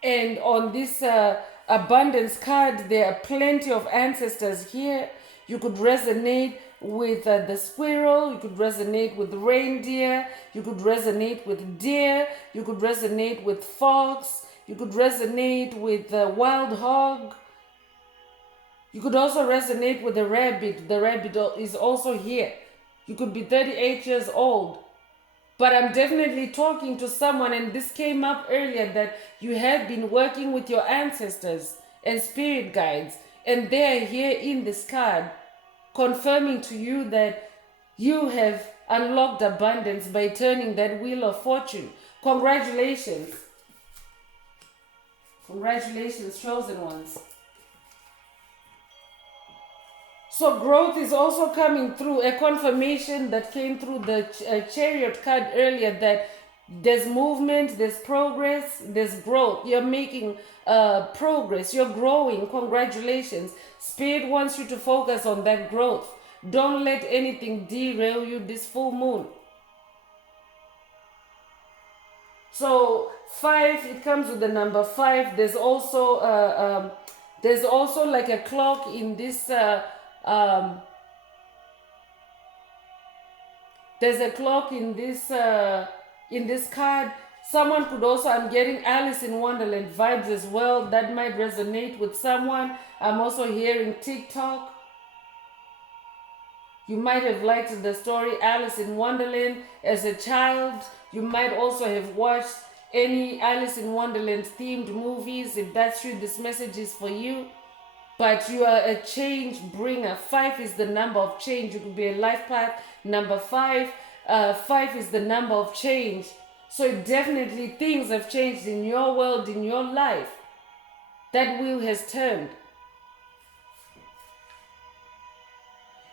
And on this abundance card, there are plenty of ancestors here. You could resonate with the squirrel. You could resonate with reindeer. You could resonate with deer. You could resonate with fox. You could resonate with wild hog. You could also resonate with the rabbit. The rabbit is also here. You could be 38 years old. But I'm definitely talking to someone, and this came up earlier, that you have been working with your ancestors and spirit guides, and they are here in this card, confirming to you that you have unlocked abundance by turning that wheel of fortune, Congratulations. Congratulations, chosen ones. So growth is also coming through, a confirmation that came through the chariot card earlier, that there's movement, there's progress, there's growth. You're making progress, you're growing. Congratulations. Spirit wants you to focus on that growth. Don't let anything derail you this full moon. So 5, it comes with the number 5. There's also like a clock in this there's a clock in this card. Someone could also, I'm getting Alice in Wonderland vibes as well. That might resonate with someone. I'm also hearing TikTok. You might have liked the story Alice in Wonderland as a child. You might also have watched any Alice in Wonderland themed movies. If that's true, this message is for you. But you are a change bringer. 5 is the number of change. You could be a life path. Number 5. 5 is the number of change. So definitely things have changed in your world, in your life. That wheel has turned.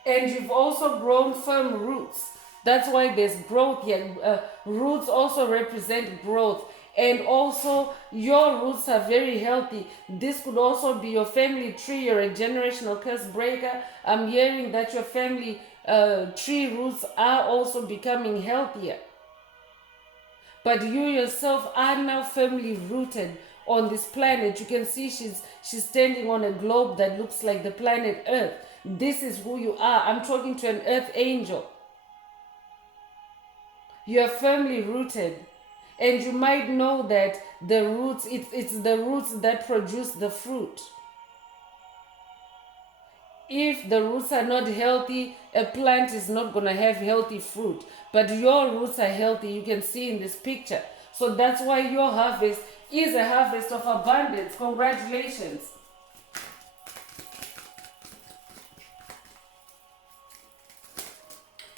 And you've also grown firm roots. That's why there's growth here. Roots also represent growth. And also, your roots are very healthy. This could also be your family tree. You're a generational curse breaker. I'm hearing that your family tree roots are also becoming healthier. But you yourself are now firmly rooted on this planet. You can see she's standing on a globe that looks like the planet Earth. This is who you are. I'm talking to an earth angel. You're firmly rooted. And you might know that the roots, it's the roots that produce the fruit. If the roots are not healthy, a plant is not going to have healthy fruit. But your roots are healthy, you can see in this picture. So that's why your harvest is a harvest of abundance. Congratulations.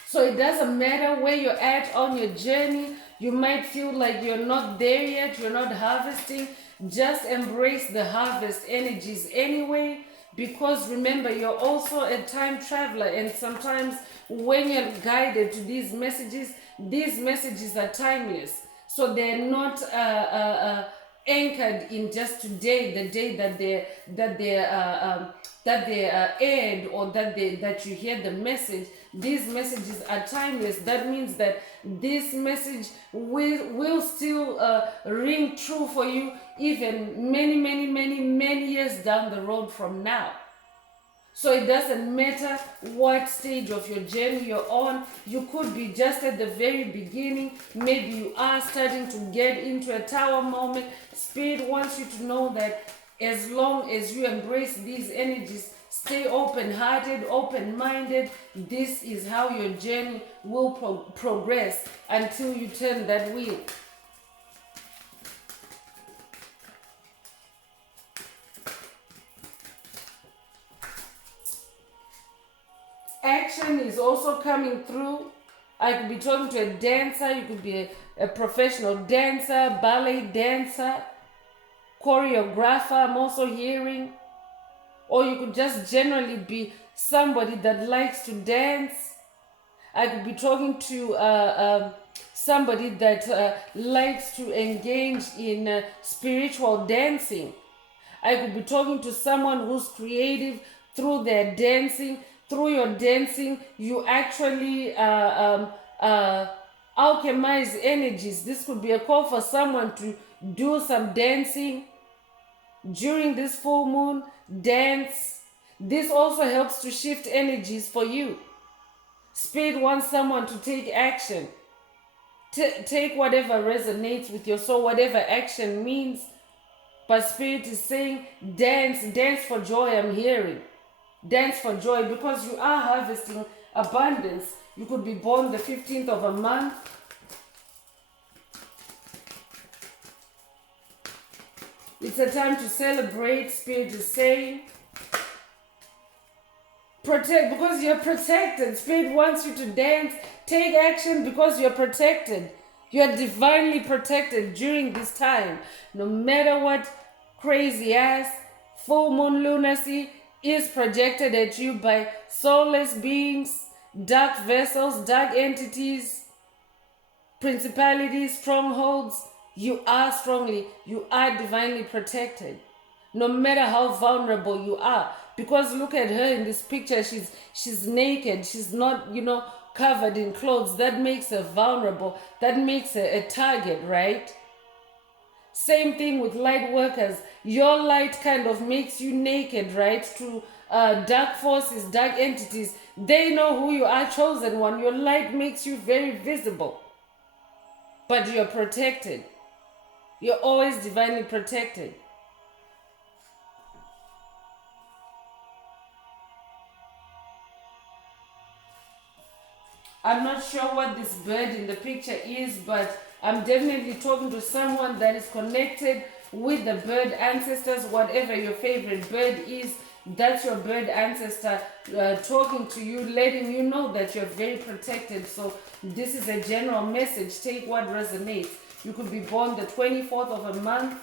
So it doesn't matter where you're at on your journey. You might feel like you're not there yet, you're not harvesting. Just embrace the harvest energies anyway. Because remember, you're also a time traveler, and sometimes when you're guided to these messages are timeless. So they're not anchored in just today, the day that they aired, or that you hear the message. These messages are timeless. That means that this message will still ring true for you even many years down the road from now. So it doesn't matter what stage of your journey you're on. You could be just at the very beginning. Maybe you are starting to get into a tower moment. Spirit wants you to know that as long as you embrace these energies, stay open-hearted, open-minded, this is how your journey will progress until you turn that wheel. Action is also coming through. I could be talking to a dancer. You could be a professional dancer, ballet dancer, choreographer, I'm also hearing. Or you could just generally be somebody that likes to dance. I could be talking to somebody that likes to engage in spiritual dancing. I could be talking to someone who's creative through their dancing. Through your dancing, you actually alchemize energies. This could be a call for someone to do some dancing during this full moon. Dance. This also helps to shift energies for you. Spirit wants someone to take action. Take whatever resonates with your soul, whatever action means. But Spirit is saying, dance for joy. I'm hearing. Dance for joy, because you are harvesting abundance. You could be born the 15th of a month. It's a time to celebrate. Spirit is saying, protect, because you're protected. Spirit wants you to dance. Take action because you're protected. You are divinely protected during this time. No matter what crazy ass full moon lunacy is projected at you by soulless beings, dark vessels, dark entities, principalities, strongholds, you are divinely protected. No matter how vulnerable you are. Because look at her in this picture, she's naked, she's not, covered in clothes. That makes her vulnerable. That makes her a target, right? Same thing with light workers. Your light kind of makes you naked, right? To dark forces, dark entities. They know who you are, chosen one. Your light makes you very visible. But you're protected. You're always divinely protected. I'm not sure what this bird in the picture is, but I'm definitely talking to someone that is connected with the bird ancestors. Whatever your favorite bird is, that's your bird ancestor talking to you, letting you know that you're very protected. So this is a general message. Take what resonates. You could be born the 24th of a month.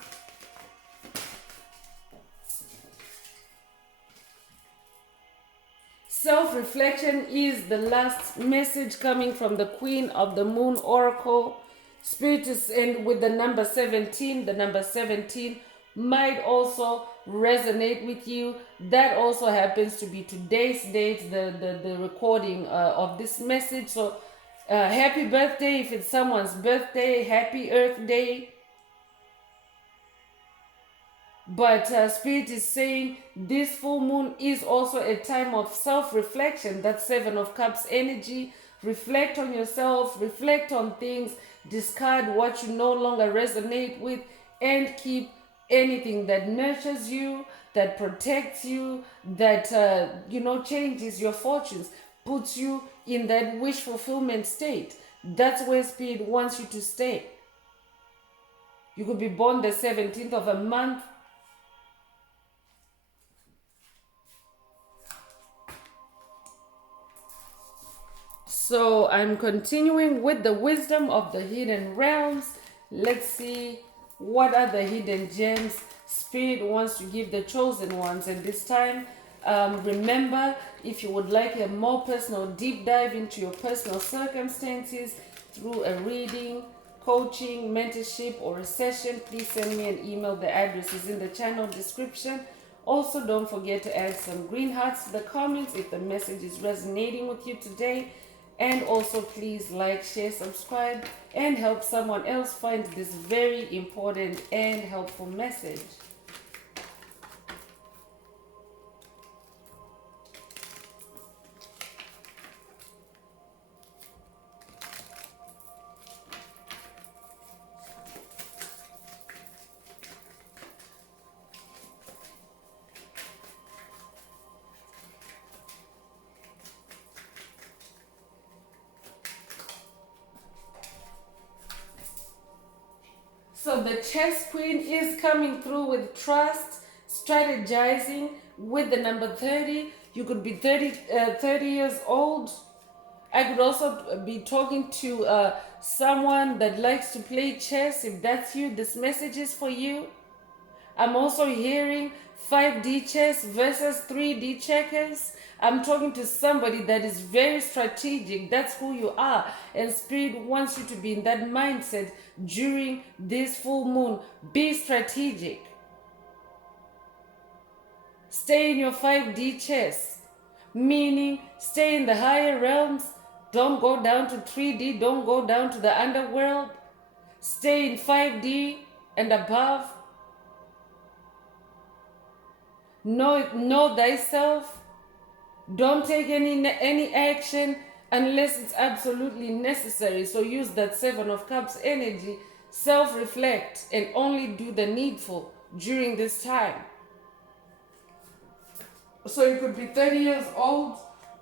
Self-reflection is the last message coming from the Queen of the Moon Oracle. Spirit is in with the number 17. The number 17 might also resonate with you. That also happens to be today's date, the recording of this message. So happy birthday if it's someone's birthday. Happy Earth Day. But Spirit is saying this full moon is also a time of self-reflection. That's Seven of Cups energy. Reflect on yourself, reflect on things, discard what you no longer resonate with, and keep anything that nurtures you, that protects you, that changes your fortunes, puts you in that wish fulfillment state. That's where Spirit wants you to stay. You could be born the 17th of a month. So I'm continuing with the wisdom of the hidden realms. Let's see what are the hidden gems Spirit wants to give the chosen ones. And this time, remember, if you would like a more personal deep dive into your personal circumstances through a reading, coaching, mentorship, or a session, please send me an email. The address is in the channel description. Also, don't forget to add some green hearts to the comments if the message is resonating with you today. And also please like, share, subscribe, and help someone else find this very important and helpful message. So the chess queen is coming through with trust, strategizing with the number 30. You could be 30 years old. I could also be talking to someone that likes to play chess. If that's you, this message is for you. I'm also hearing 5D chess versus 3D checkers. I'm talking to somebody that is very strategic. That's who you are. And Spirit wants you to be in that mindset during this full moon. Be strategic. Stay in your 5D chess. Meaning, stay in the higher realms. Don't go down to 3D. Don't go down to the underworld. Stay in 5D and above. Know thyself. Don't take any action unless it's absolutely necessary. So use that Seven of Cups energy. Self-reflect and only do the needful during this time. So you could be 30 years old.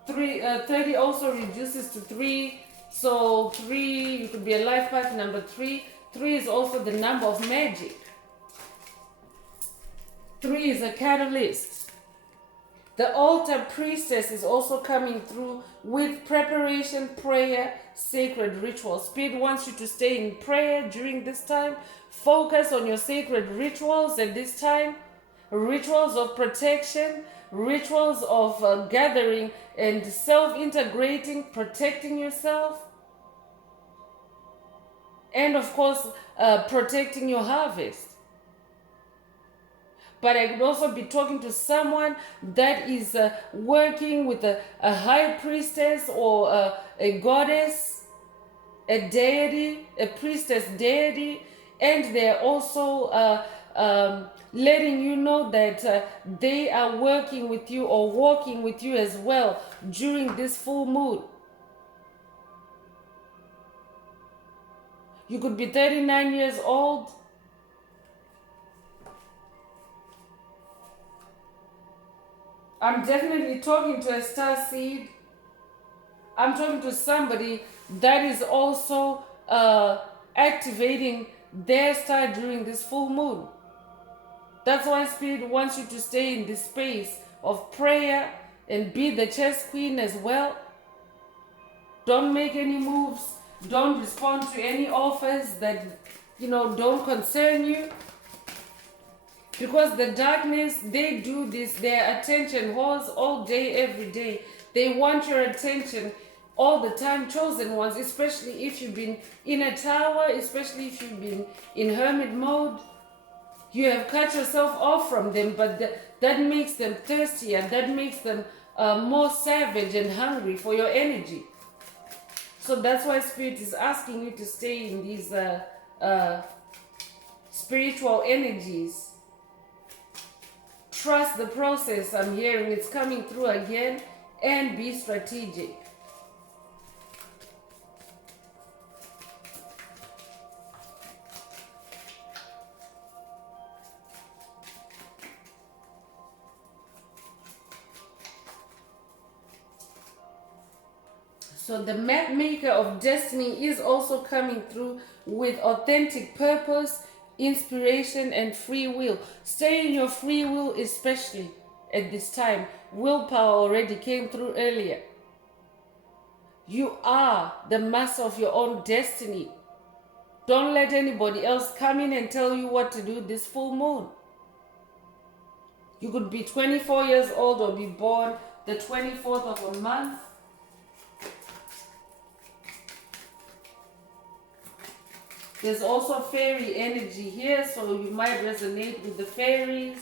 30 also reduces to 3. So 3, you could be a life path number 3. 3 is also the number of magic. 3 is a catalyst. The altar priestess is also coming through with preparation, prayer, sacred ritual. Spirit wants you to stay in prayer during this time. Focus on your sacred rituals at this time. Rituals of protection, rituals of gathering and self-integrating, protecting yourself. And of course, protecting your harvest. But I could also be talking to someone that is working with a high priestess or a goddess, a deity, a priestess deity, and they're also letting you know that they are working with you or walking with you as well during this full moon. You could be 39 years old. I'm definitely talking to a star seed. I'm talking to somebody that is also activating their star during this full moon. That's why Spirit wants you to stay in this space of prayer and be the chess queen as well. Don't make any moves. Don't respond to any offers that, don't concern you. Because the darkness, they do this. They're attention whores all day, every day. They want your attention all the time, chosen ones, especially if you've been in a tower, especially if you've been in hermit mode. You have cut yourself off from them, but that makes them thirstier. That makes them more savage and hungry for your energy. So that's why Spirit is asking you to stay in these spiritual energies. Trust the process. I'm hearing it's coming through again, and be strategic. So the map maker of destiny is also coming through with authentic purpose, inspiration, and free will. Stay in your free will, especially at this time. Willpower already came through earlier. You are the master of your own destiny. Don't let anybody else come in and tell you what to do this full moon. You could be 24 years old or be born the 24th of a month. There's also fairy energy here, so you might resonate with the fairies.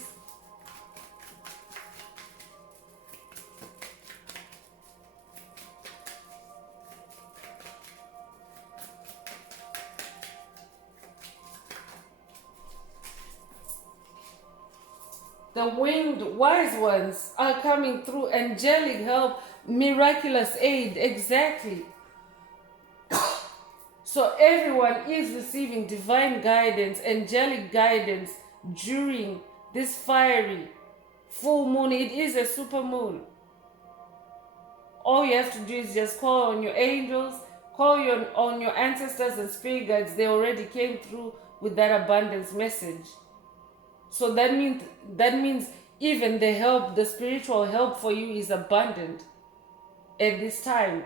The winged wise ones are coming through. Angelic help, miraculous aid, exactly. So everyone is receiving divine guidance, angelic guidance during this fiery full moon. It is a super moon. All you have to do is just call on your angels, call on your ancestors and spirit guides. They already came through with that abundance message. So that means even the help, the spiritual help for you is abundant at this time.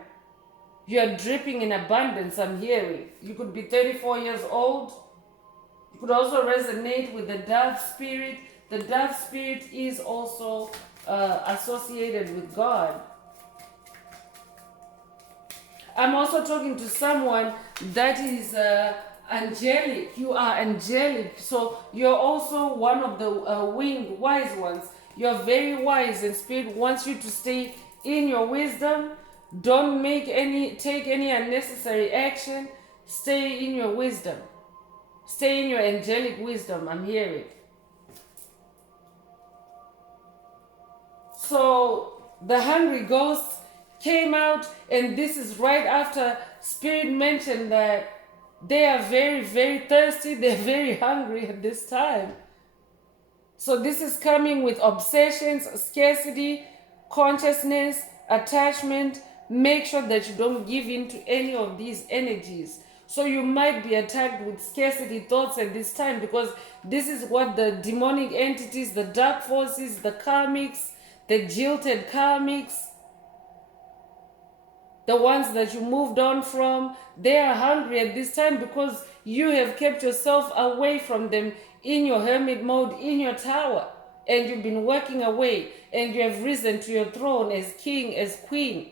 You are dripping in abundance, I'm hearing. You could be 34 years old. You could also resonate with the dove spirit. The dove spirit is also associated with God. I'm also talking to someone that is angelic. You are angelic. So you're also one of the winged wise ones. You're very wise, and Spirit wants you to stay in your wisdom. Don't take any unnecessary action. Stay in your wisdom. Stay in your angelic wisdom, I'm hearing. So the hungry ghosts came out, and this is right after Spirit mentioned that they are very, very thirsty. They're very hungry at this time. So this is coming with obsessions, scarcity, consciousness, attachment. Make sure that you don't give in to any of these energies. So you might be attacked with scarcity thoughts at this time, because this is what the demonic entities, the dark forces, the karmics, the jilted karmics, the ones that you moved on from, they are hungry at this time because you have kept yourself away from them in your hermit mode, in your tower. And you've been working away and you have risen to your throne as king, as queen.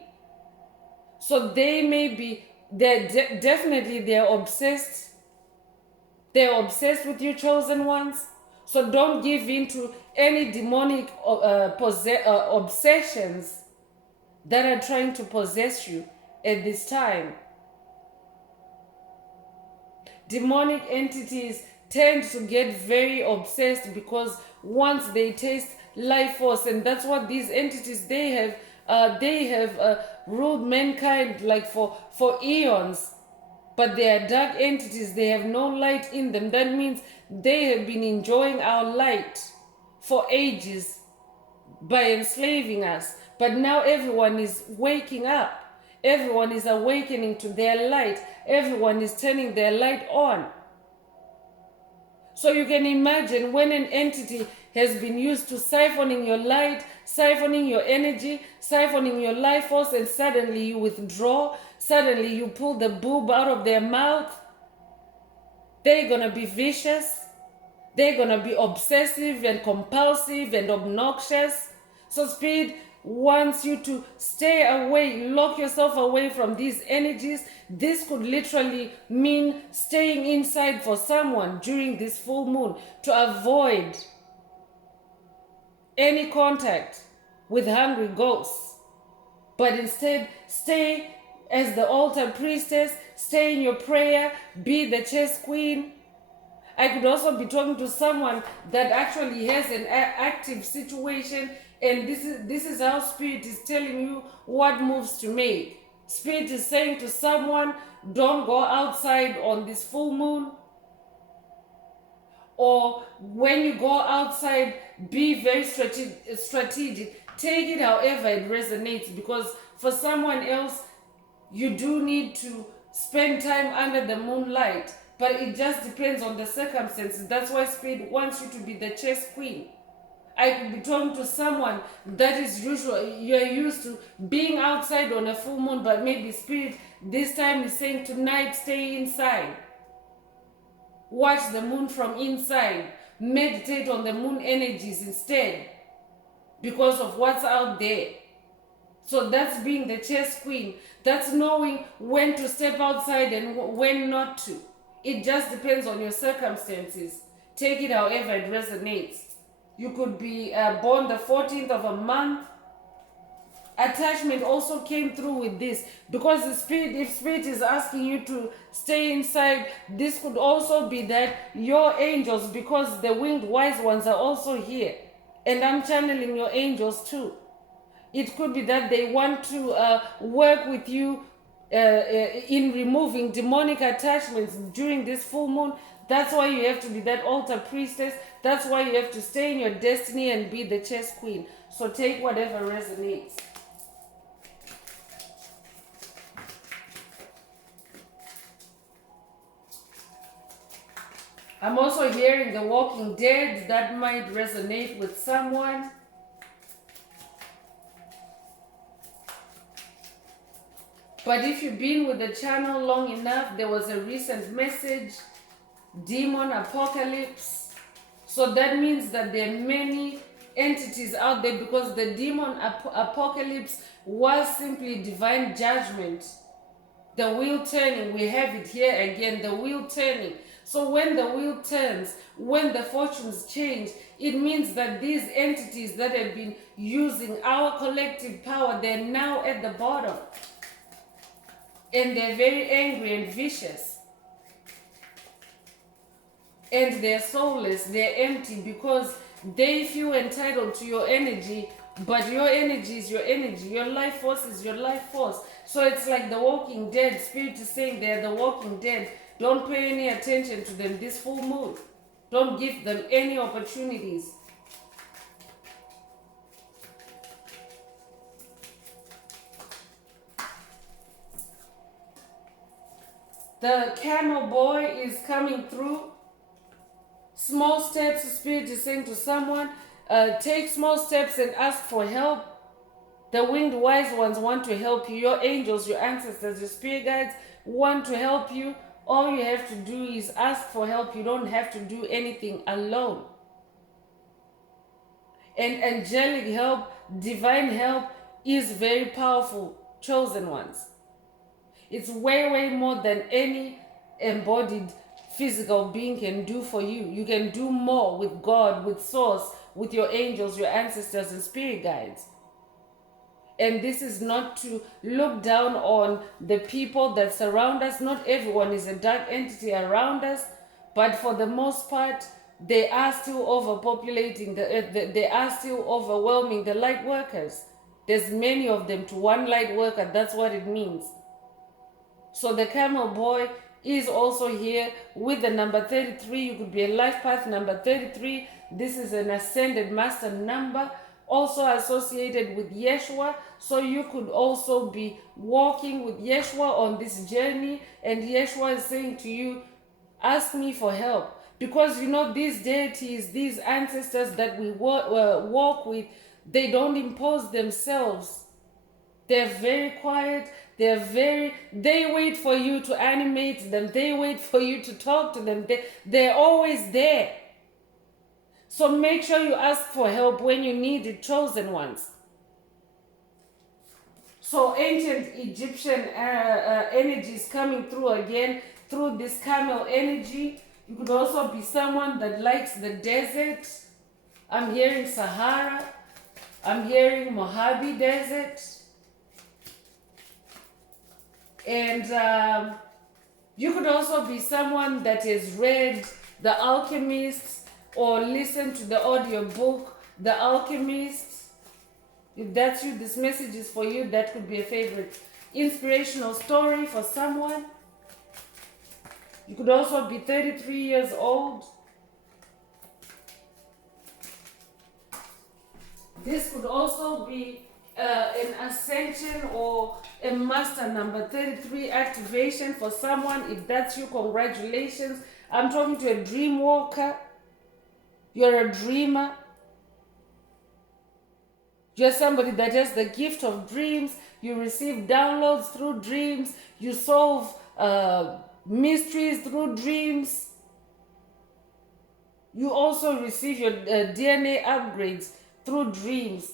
So they may be, definitely they're obsessed. They're obsessed with you, chosen ones. So don't give in to any demonic obsessions that are trying to possess you at this time. Demonic entities tend to get very obsessed because once they taste life force, and that's what these entities, they have ruled mankind like for eons, but they are dark entities. They have no light in them. That means they have been enjoying our light for ages by enslaving us. But now everyone is waking up. Everyone is awakening to their light. Everyone is turning their light on. So you can imagine when an entity has been used to siphoning your light, siphoning your energy, siphoning your life force, and suddenly you withdraw, suddenly you pull the boob out of their mouth, they're going to be vicious. They're going to be obsessive and compulsive and obnoxious. So Spirit wants you to stay away, lock yourself away from these energies. This could literally mean staying inside for someone during this full moon to avoid any contact with hungry ghosts. But instead, stay as the altar priestess, stay in your prayer, be the chess queen. I could also be talking to someone that actually has an active situation, and this is how Spirit is telling you what moves to make. Spirit is saying to someone, don't go outside on this full moon, or when you go outside, be very strategic. Take it however it resonates, because for someone else, you do need to spend time under the moonlight, but it just depends on the circumstances. That's why Spirit wants you to be the chess queen. I could be talking to someone that is you're used to being outside on a full moon, but maybe Spirit this time is saying tonight stay inside. Watch the moon from inside. Meditate on the moon energies instead because of what's out there. So that's being the chess queen. That's knowing when to step outside and when not to. It just depends on your circumstances. Take it however it resonates. You could be born the 14th of a month. Attachment also came through with this, because if Spirit is asking you to stay inside, this could also be that your angels, because the winged wise ones are also here, and I'm channeling your angels too. It could be that they want to work with you in removing demonic attachments during this full moon. That's why you have to be that altar priestess. That's why you have to stay in your destiny and be the chess queen. So take whatever resonates. I'm also hearing The Walking Dead. That might resonate with someone. But if you've been with the channel long enough, there was a recent message, demon apocalypse. So that means that there are many entities out there, because the demon apocalypse was simply divine judgment. The wheel turning, we have it here again, the wheel turning. So when the wheel turns, when the fortunes change, it means that these entities that have been using our collective power, they're now at the bottom. And they're very angry and vicious. And they're soulless, they're empty, because they feel entitled to your energy, but your energy is your energy. Your life force is your life force. So it's like the Walking Dead. Spirit is saying they're the Walking Dead. Don't pay any attention to them this full moon. Don't give them any opportunities. The camel boy is coming through. Small steps, Spirit is saying to someone. take small steps and ask for help. The winged wise ones want to help you. Your angels, your ancestors, your spirit guides want to help you. All you have to do is ask for help. You don't have to do anything alone. And angelic help, divine help is very powerful, chosen ones. It's way, way more than any embodied physical being can do for you. You can do more with God, with Source, with your angels, your ancestors, and spirit guides. And this is not to look down on the people that surround us. Not everyone is a dark entity around us, but for the most part, they are still overpopulating the earth. They are still overwhelming the light workers. There's many of them to one light worker. That's what it means. So the camel boy is also here with the number 33. You could be a life path number 33. This is an ascended master number, also associated with Yeshua. So you could also be walking with Yeshua on this journey, and Yeshua is saying to you, ask me for help. Because you know, these deities, these ancestors that we walk with, they don't impose themselves. They're very quiet. They wait for you to animate them. They wait for you to talk to them. They're always there. So make sure you ask for help when you need it, chosen ones. So ancient Egyptian energy is coming through again through this camel energy. You could also be someone that likes the desert. I'm hearing Sahara. I'm hearing Mojave Desert. And you could also be someone that has read The Alchemist or listened to the audio book The Alchemist. If that's you, this message is for you. That could be a favorite inspirational story for someone. You could also be 33 years old. This could also be an ascension or a master number 33 activation for someone. If that's you, congratulations. I'm talking to a dream walker. You're a dreamer. You're somebody that has the gift of dreams. You receive downloads through dreams. You solve mysteries through dreams. You also receive your DNA upgrades through dreams.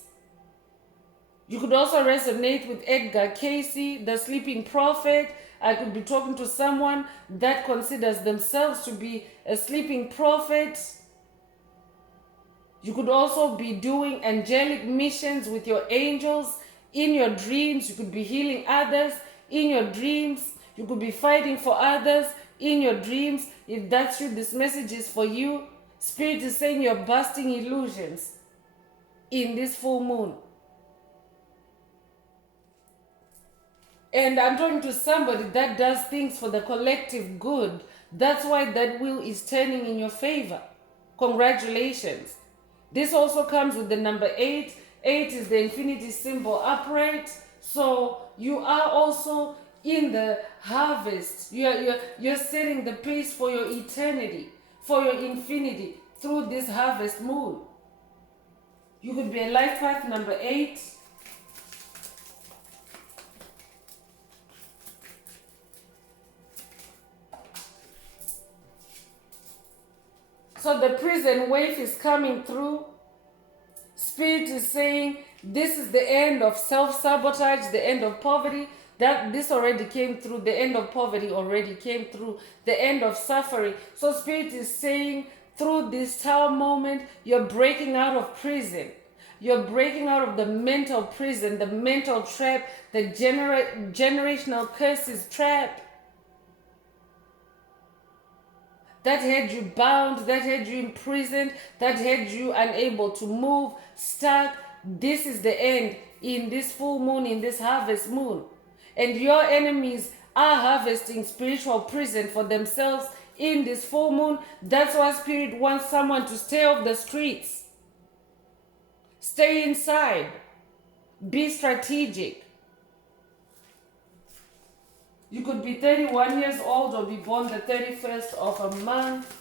You could also resonate with Edgar Casey, the sleeping prophet. I could be talking to someone that considers themselves to be a sleeping prophet. You could also be doing angelic missions with your angels in your dreams. You could be healing others in your dreams. You could be fighting for others in your dreams. If that's you, this message is for you. Spirit is saying you're busting illusions in this full moon. And I'm talking to somebody that does things for the collective good. That's why that wheel is turning in your favor. Congratulations. This also comes with the number 8. 8 is the infinity symbol upright. So you are also in the harvest. You're setting the pace for your eternity, for your infinity through this harvest moon. You could be a life path number 8. So the prison wave is coming through. Spirit is saying this is the end of self-sabotage, the end of poverty. That this already came through. The end of poverty already came through. The end of suffering. So Spirit is saying through this tower moment, you're breaking out of prison. You're breaking out of the mental prison, the mental trap, the generational curses trap that had you bound, that had you imprisoned, that had you unable to move, stuck. This is the end in this full moon, in this harvest moon. And your enemies are harvesting spiritual prison for themselves in this full moon. That's why Spirit wants someone to stay off the streets. Stay inside. Be strategic. You could be 31 years old or be born the 31st of a month.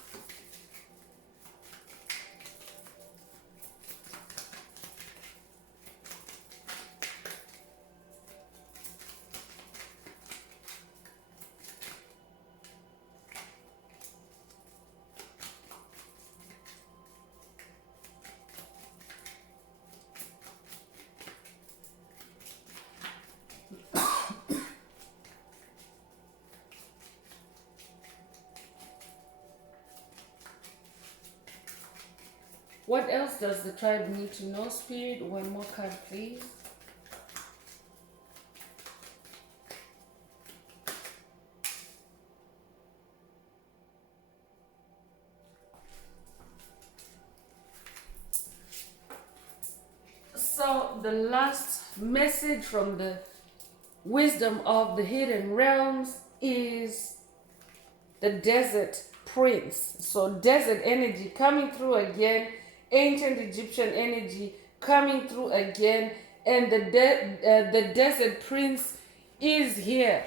What else does the tribe need to know, Spirit? One more card, please. So the last message from the wisdom of the hidden realms is the desert prince. So desert energy coming through again, ancient Egyptian energy coming through again, and the desert prince is here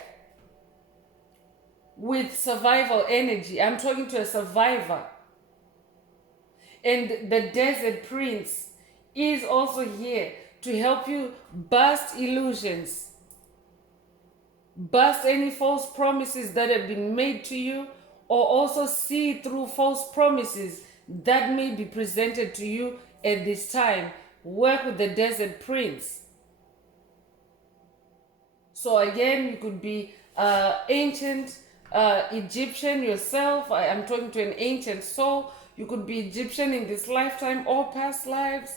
with survival energy. I'm talking to a survivor. And the desert prince is also here to help you bust illusions, bust any false promises that have been made to you, or also see through false promises that may be presented to you at this time. Work with the desert prince. So again, you could be ancient Egyptian yourself. I'm talking to an ancient soul. You could be Egyptian in this lifetime or past lives.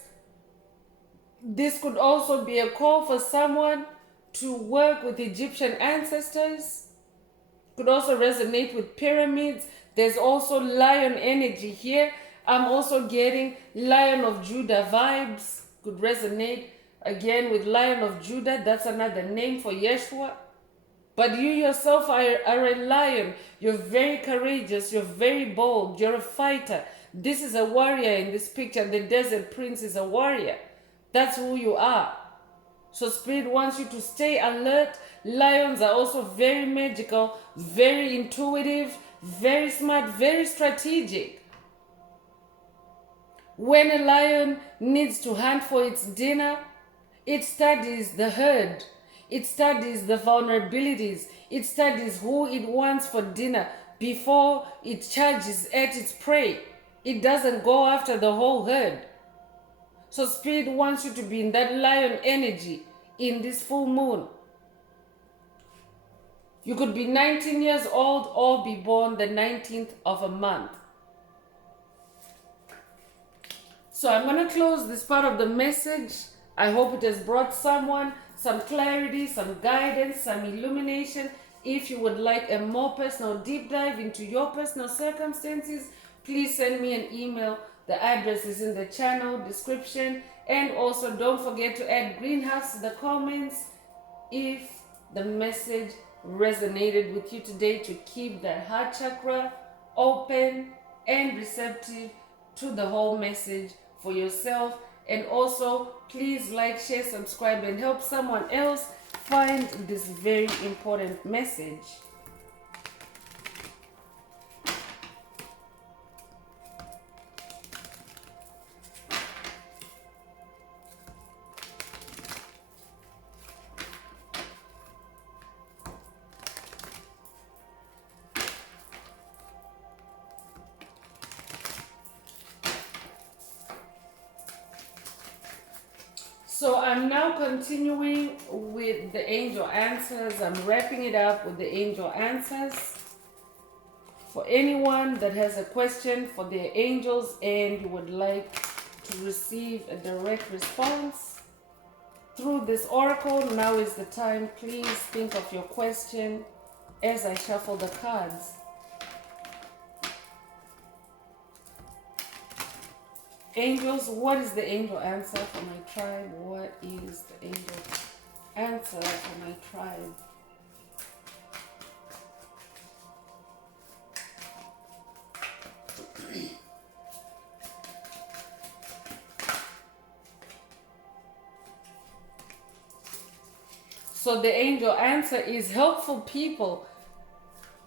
This could also be a call for someone to work with Egyptian ancestors. Could also resonate with pyramids. There's also lion energy here. I'm also getting Lion of Judah vibes. Could resonate again with Lion of Judah. That's another name for Yeshua. But you yourself are a lion. You're very courageous. You're very bold. You're a fighter. This is a warrior in this picture. The desert prince is a warrior. That's who you are. So Spirit wants you to stay alert. Lions are also very magical, very intuitive, very smart, very strategic. When a lion needs to hunt for its dinner, it studies the herd. It studies the vulnerabilities. It studies who it wants for dinner before it charges at its prey. It doesn't go after the whole herd. So Spirit wants you to be in that lion energy in this full moon. You could be 19 years old or be born the 19th of a month. So I'm going to close this part of the message. I hope it has brought someone some clarity, some guidance, some illumination. If you would like a more personal deep dive into your personal circumstances, please send me an email. The address is in the channel description. And also don't forget to add greenhouse to the comments if the message resonated with you today, to keep that heart chakra open and receptive to the whole message for yourself. And also please like, share, subscribe, and help someone else find this very important message. So I'm now continuing with the angel answers. I'm wrapping it up with the angel answers. For anyone that has a question for their angels and you would like to receive a direct response through this oracle, now is the time. Please think of your question as I shuffle the cards. Angels, what is the angel answer for my tribe? What is the angel answer for my tribe? So the angel answer is helpful people.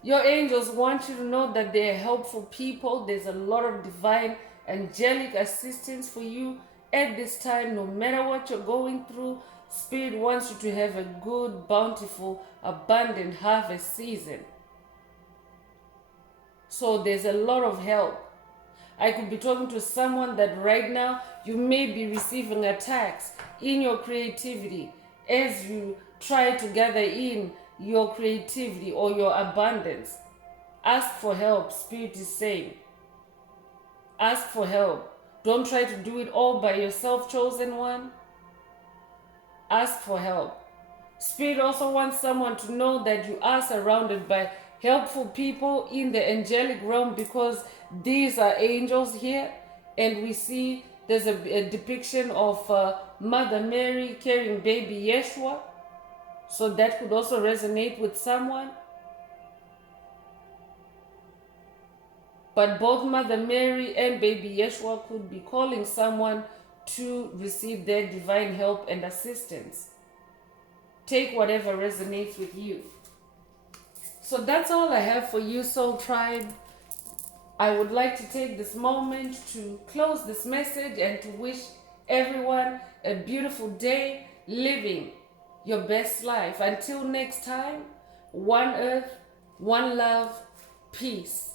Your angels want you to know that they're helpful people. There's a lot of divine angelic assistance for you at this time. No matter what you're going through, Spirit wants you to have a good, bountiful, abundant harvest season. So there's a lot of help. I could be talking to someone that right now you may be receiving attacks in your creativity as you try to gather in your creativity or your abundance. Ask for help, Spirit is saying. Ask for help. Don't try to do it all by yourself, chosen one. Ask for help. Spirit also wants someone to know that you are surrounded by helpful people in the angelic realm, because these are angels here. And we see there's a depiction of Mother Mary carrying baby Yeshua. So that could also resonate with someone. But both Mother Mary and baby Yeshua could be calling someone to receive their divine help and assistance. Take whatever resonates with you. So that's all I have for you, Soul Tribe. I would like to take this moment to close this message and to wish everyone a beautiful day, living your best life. Until next time, one earth, one love, peace.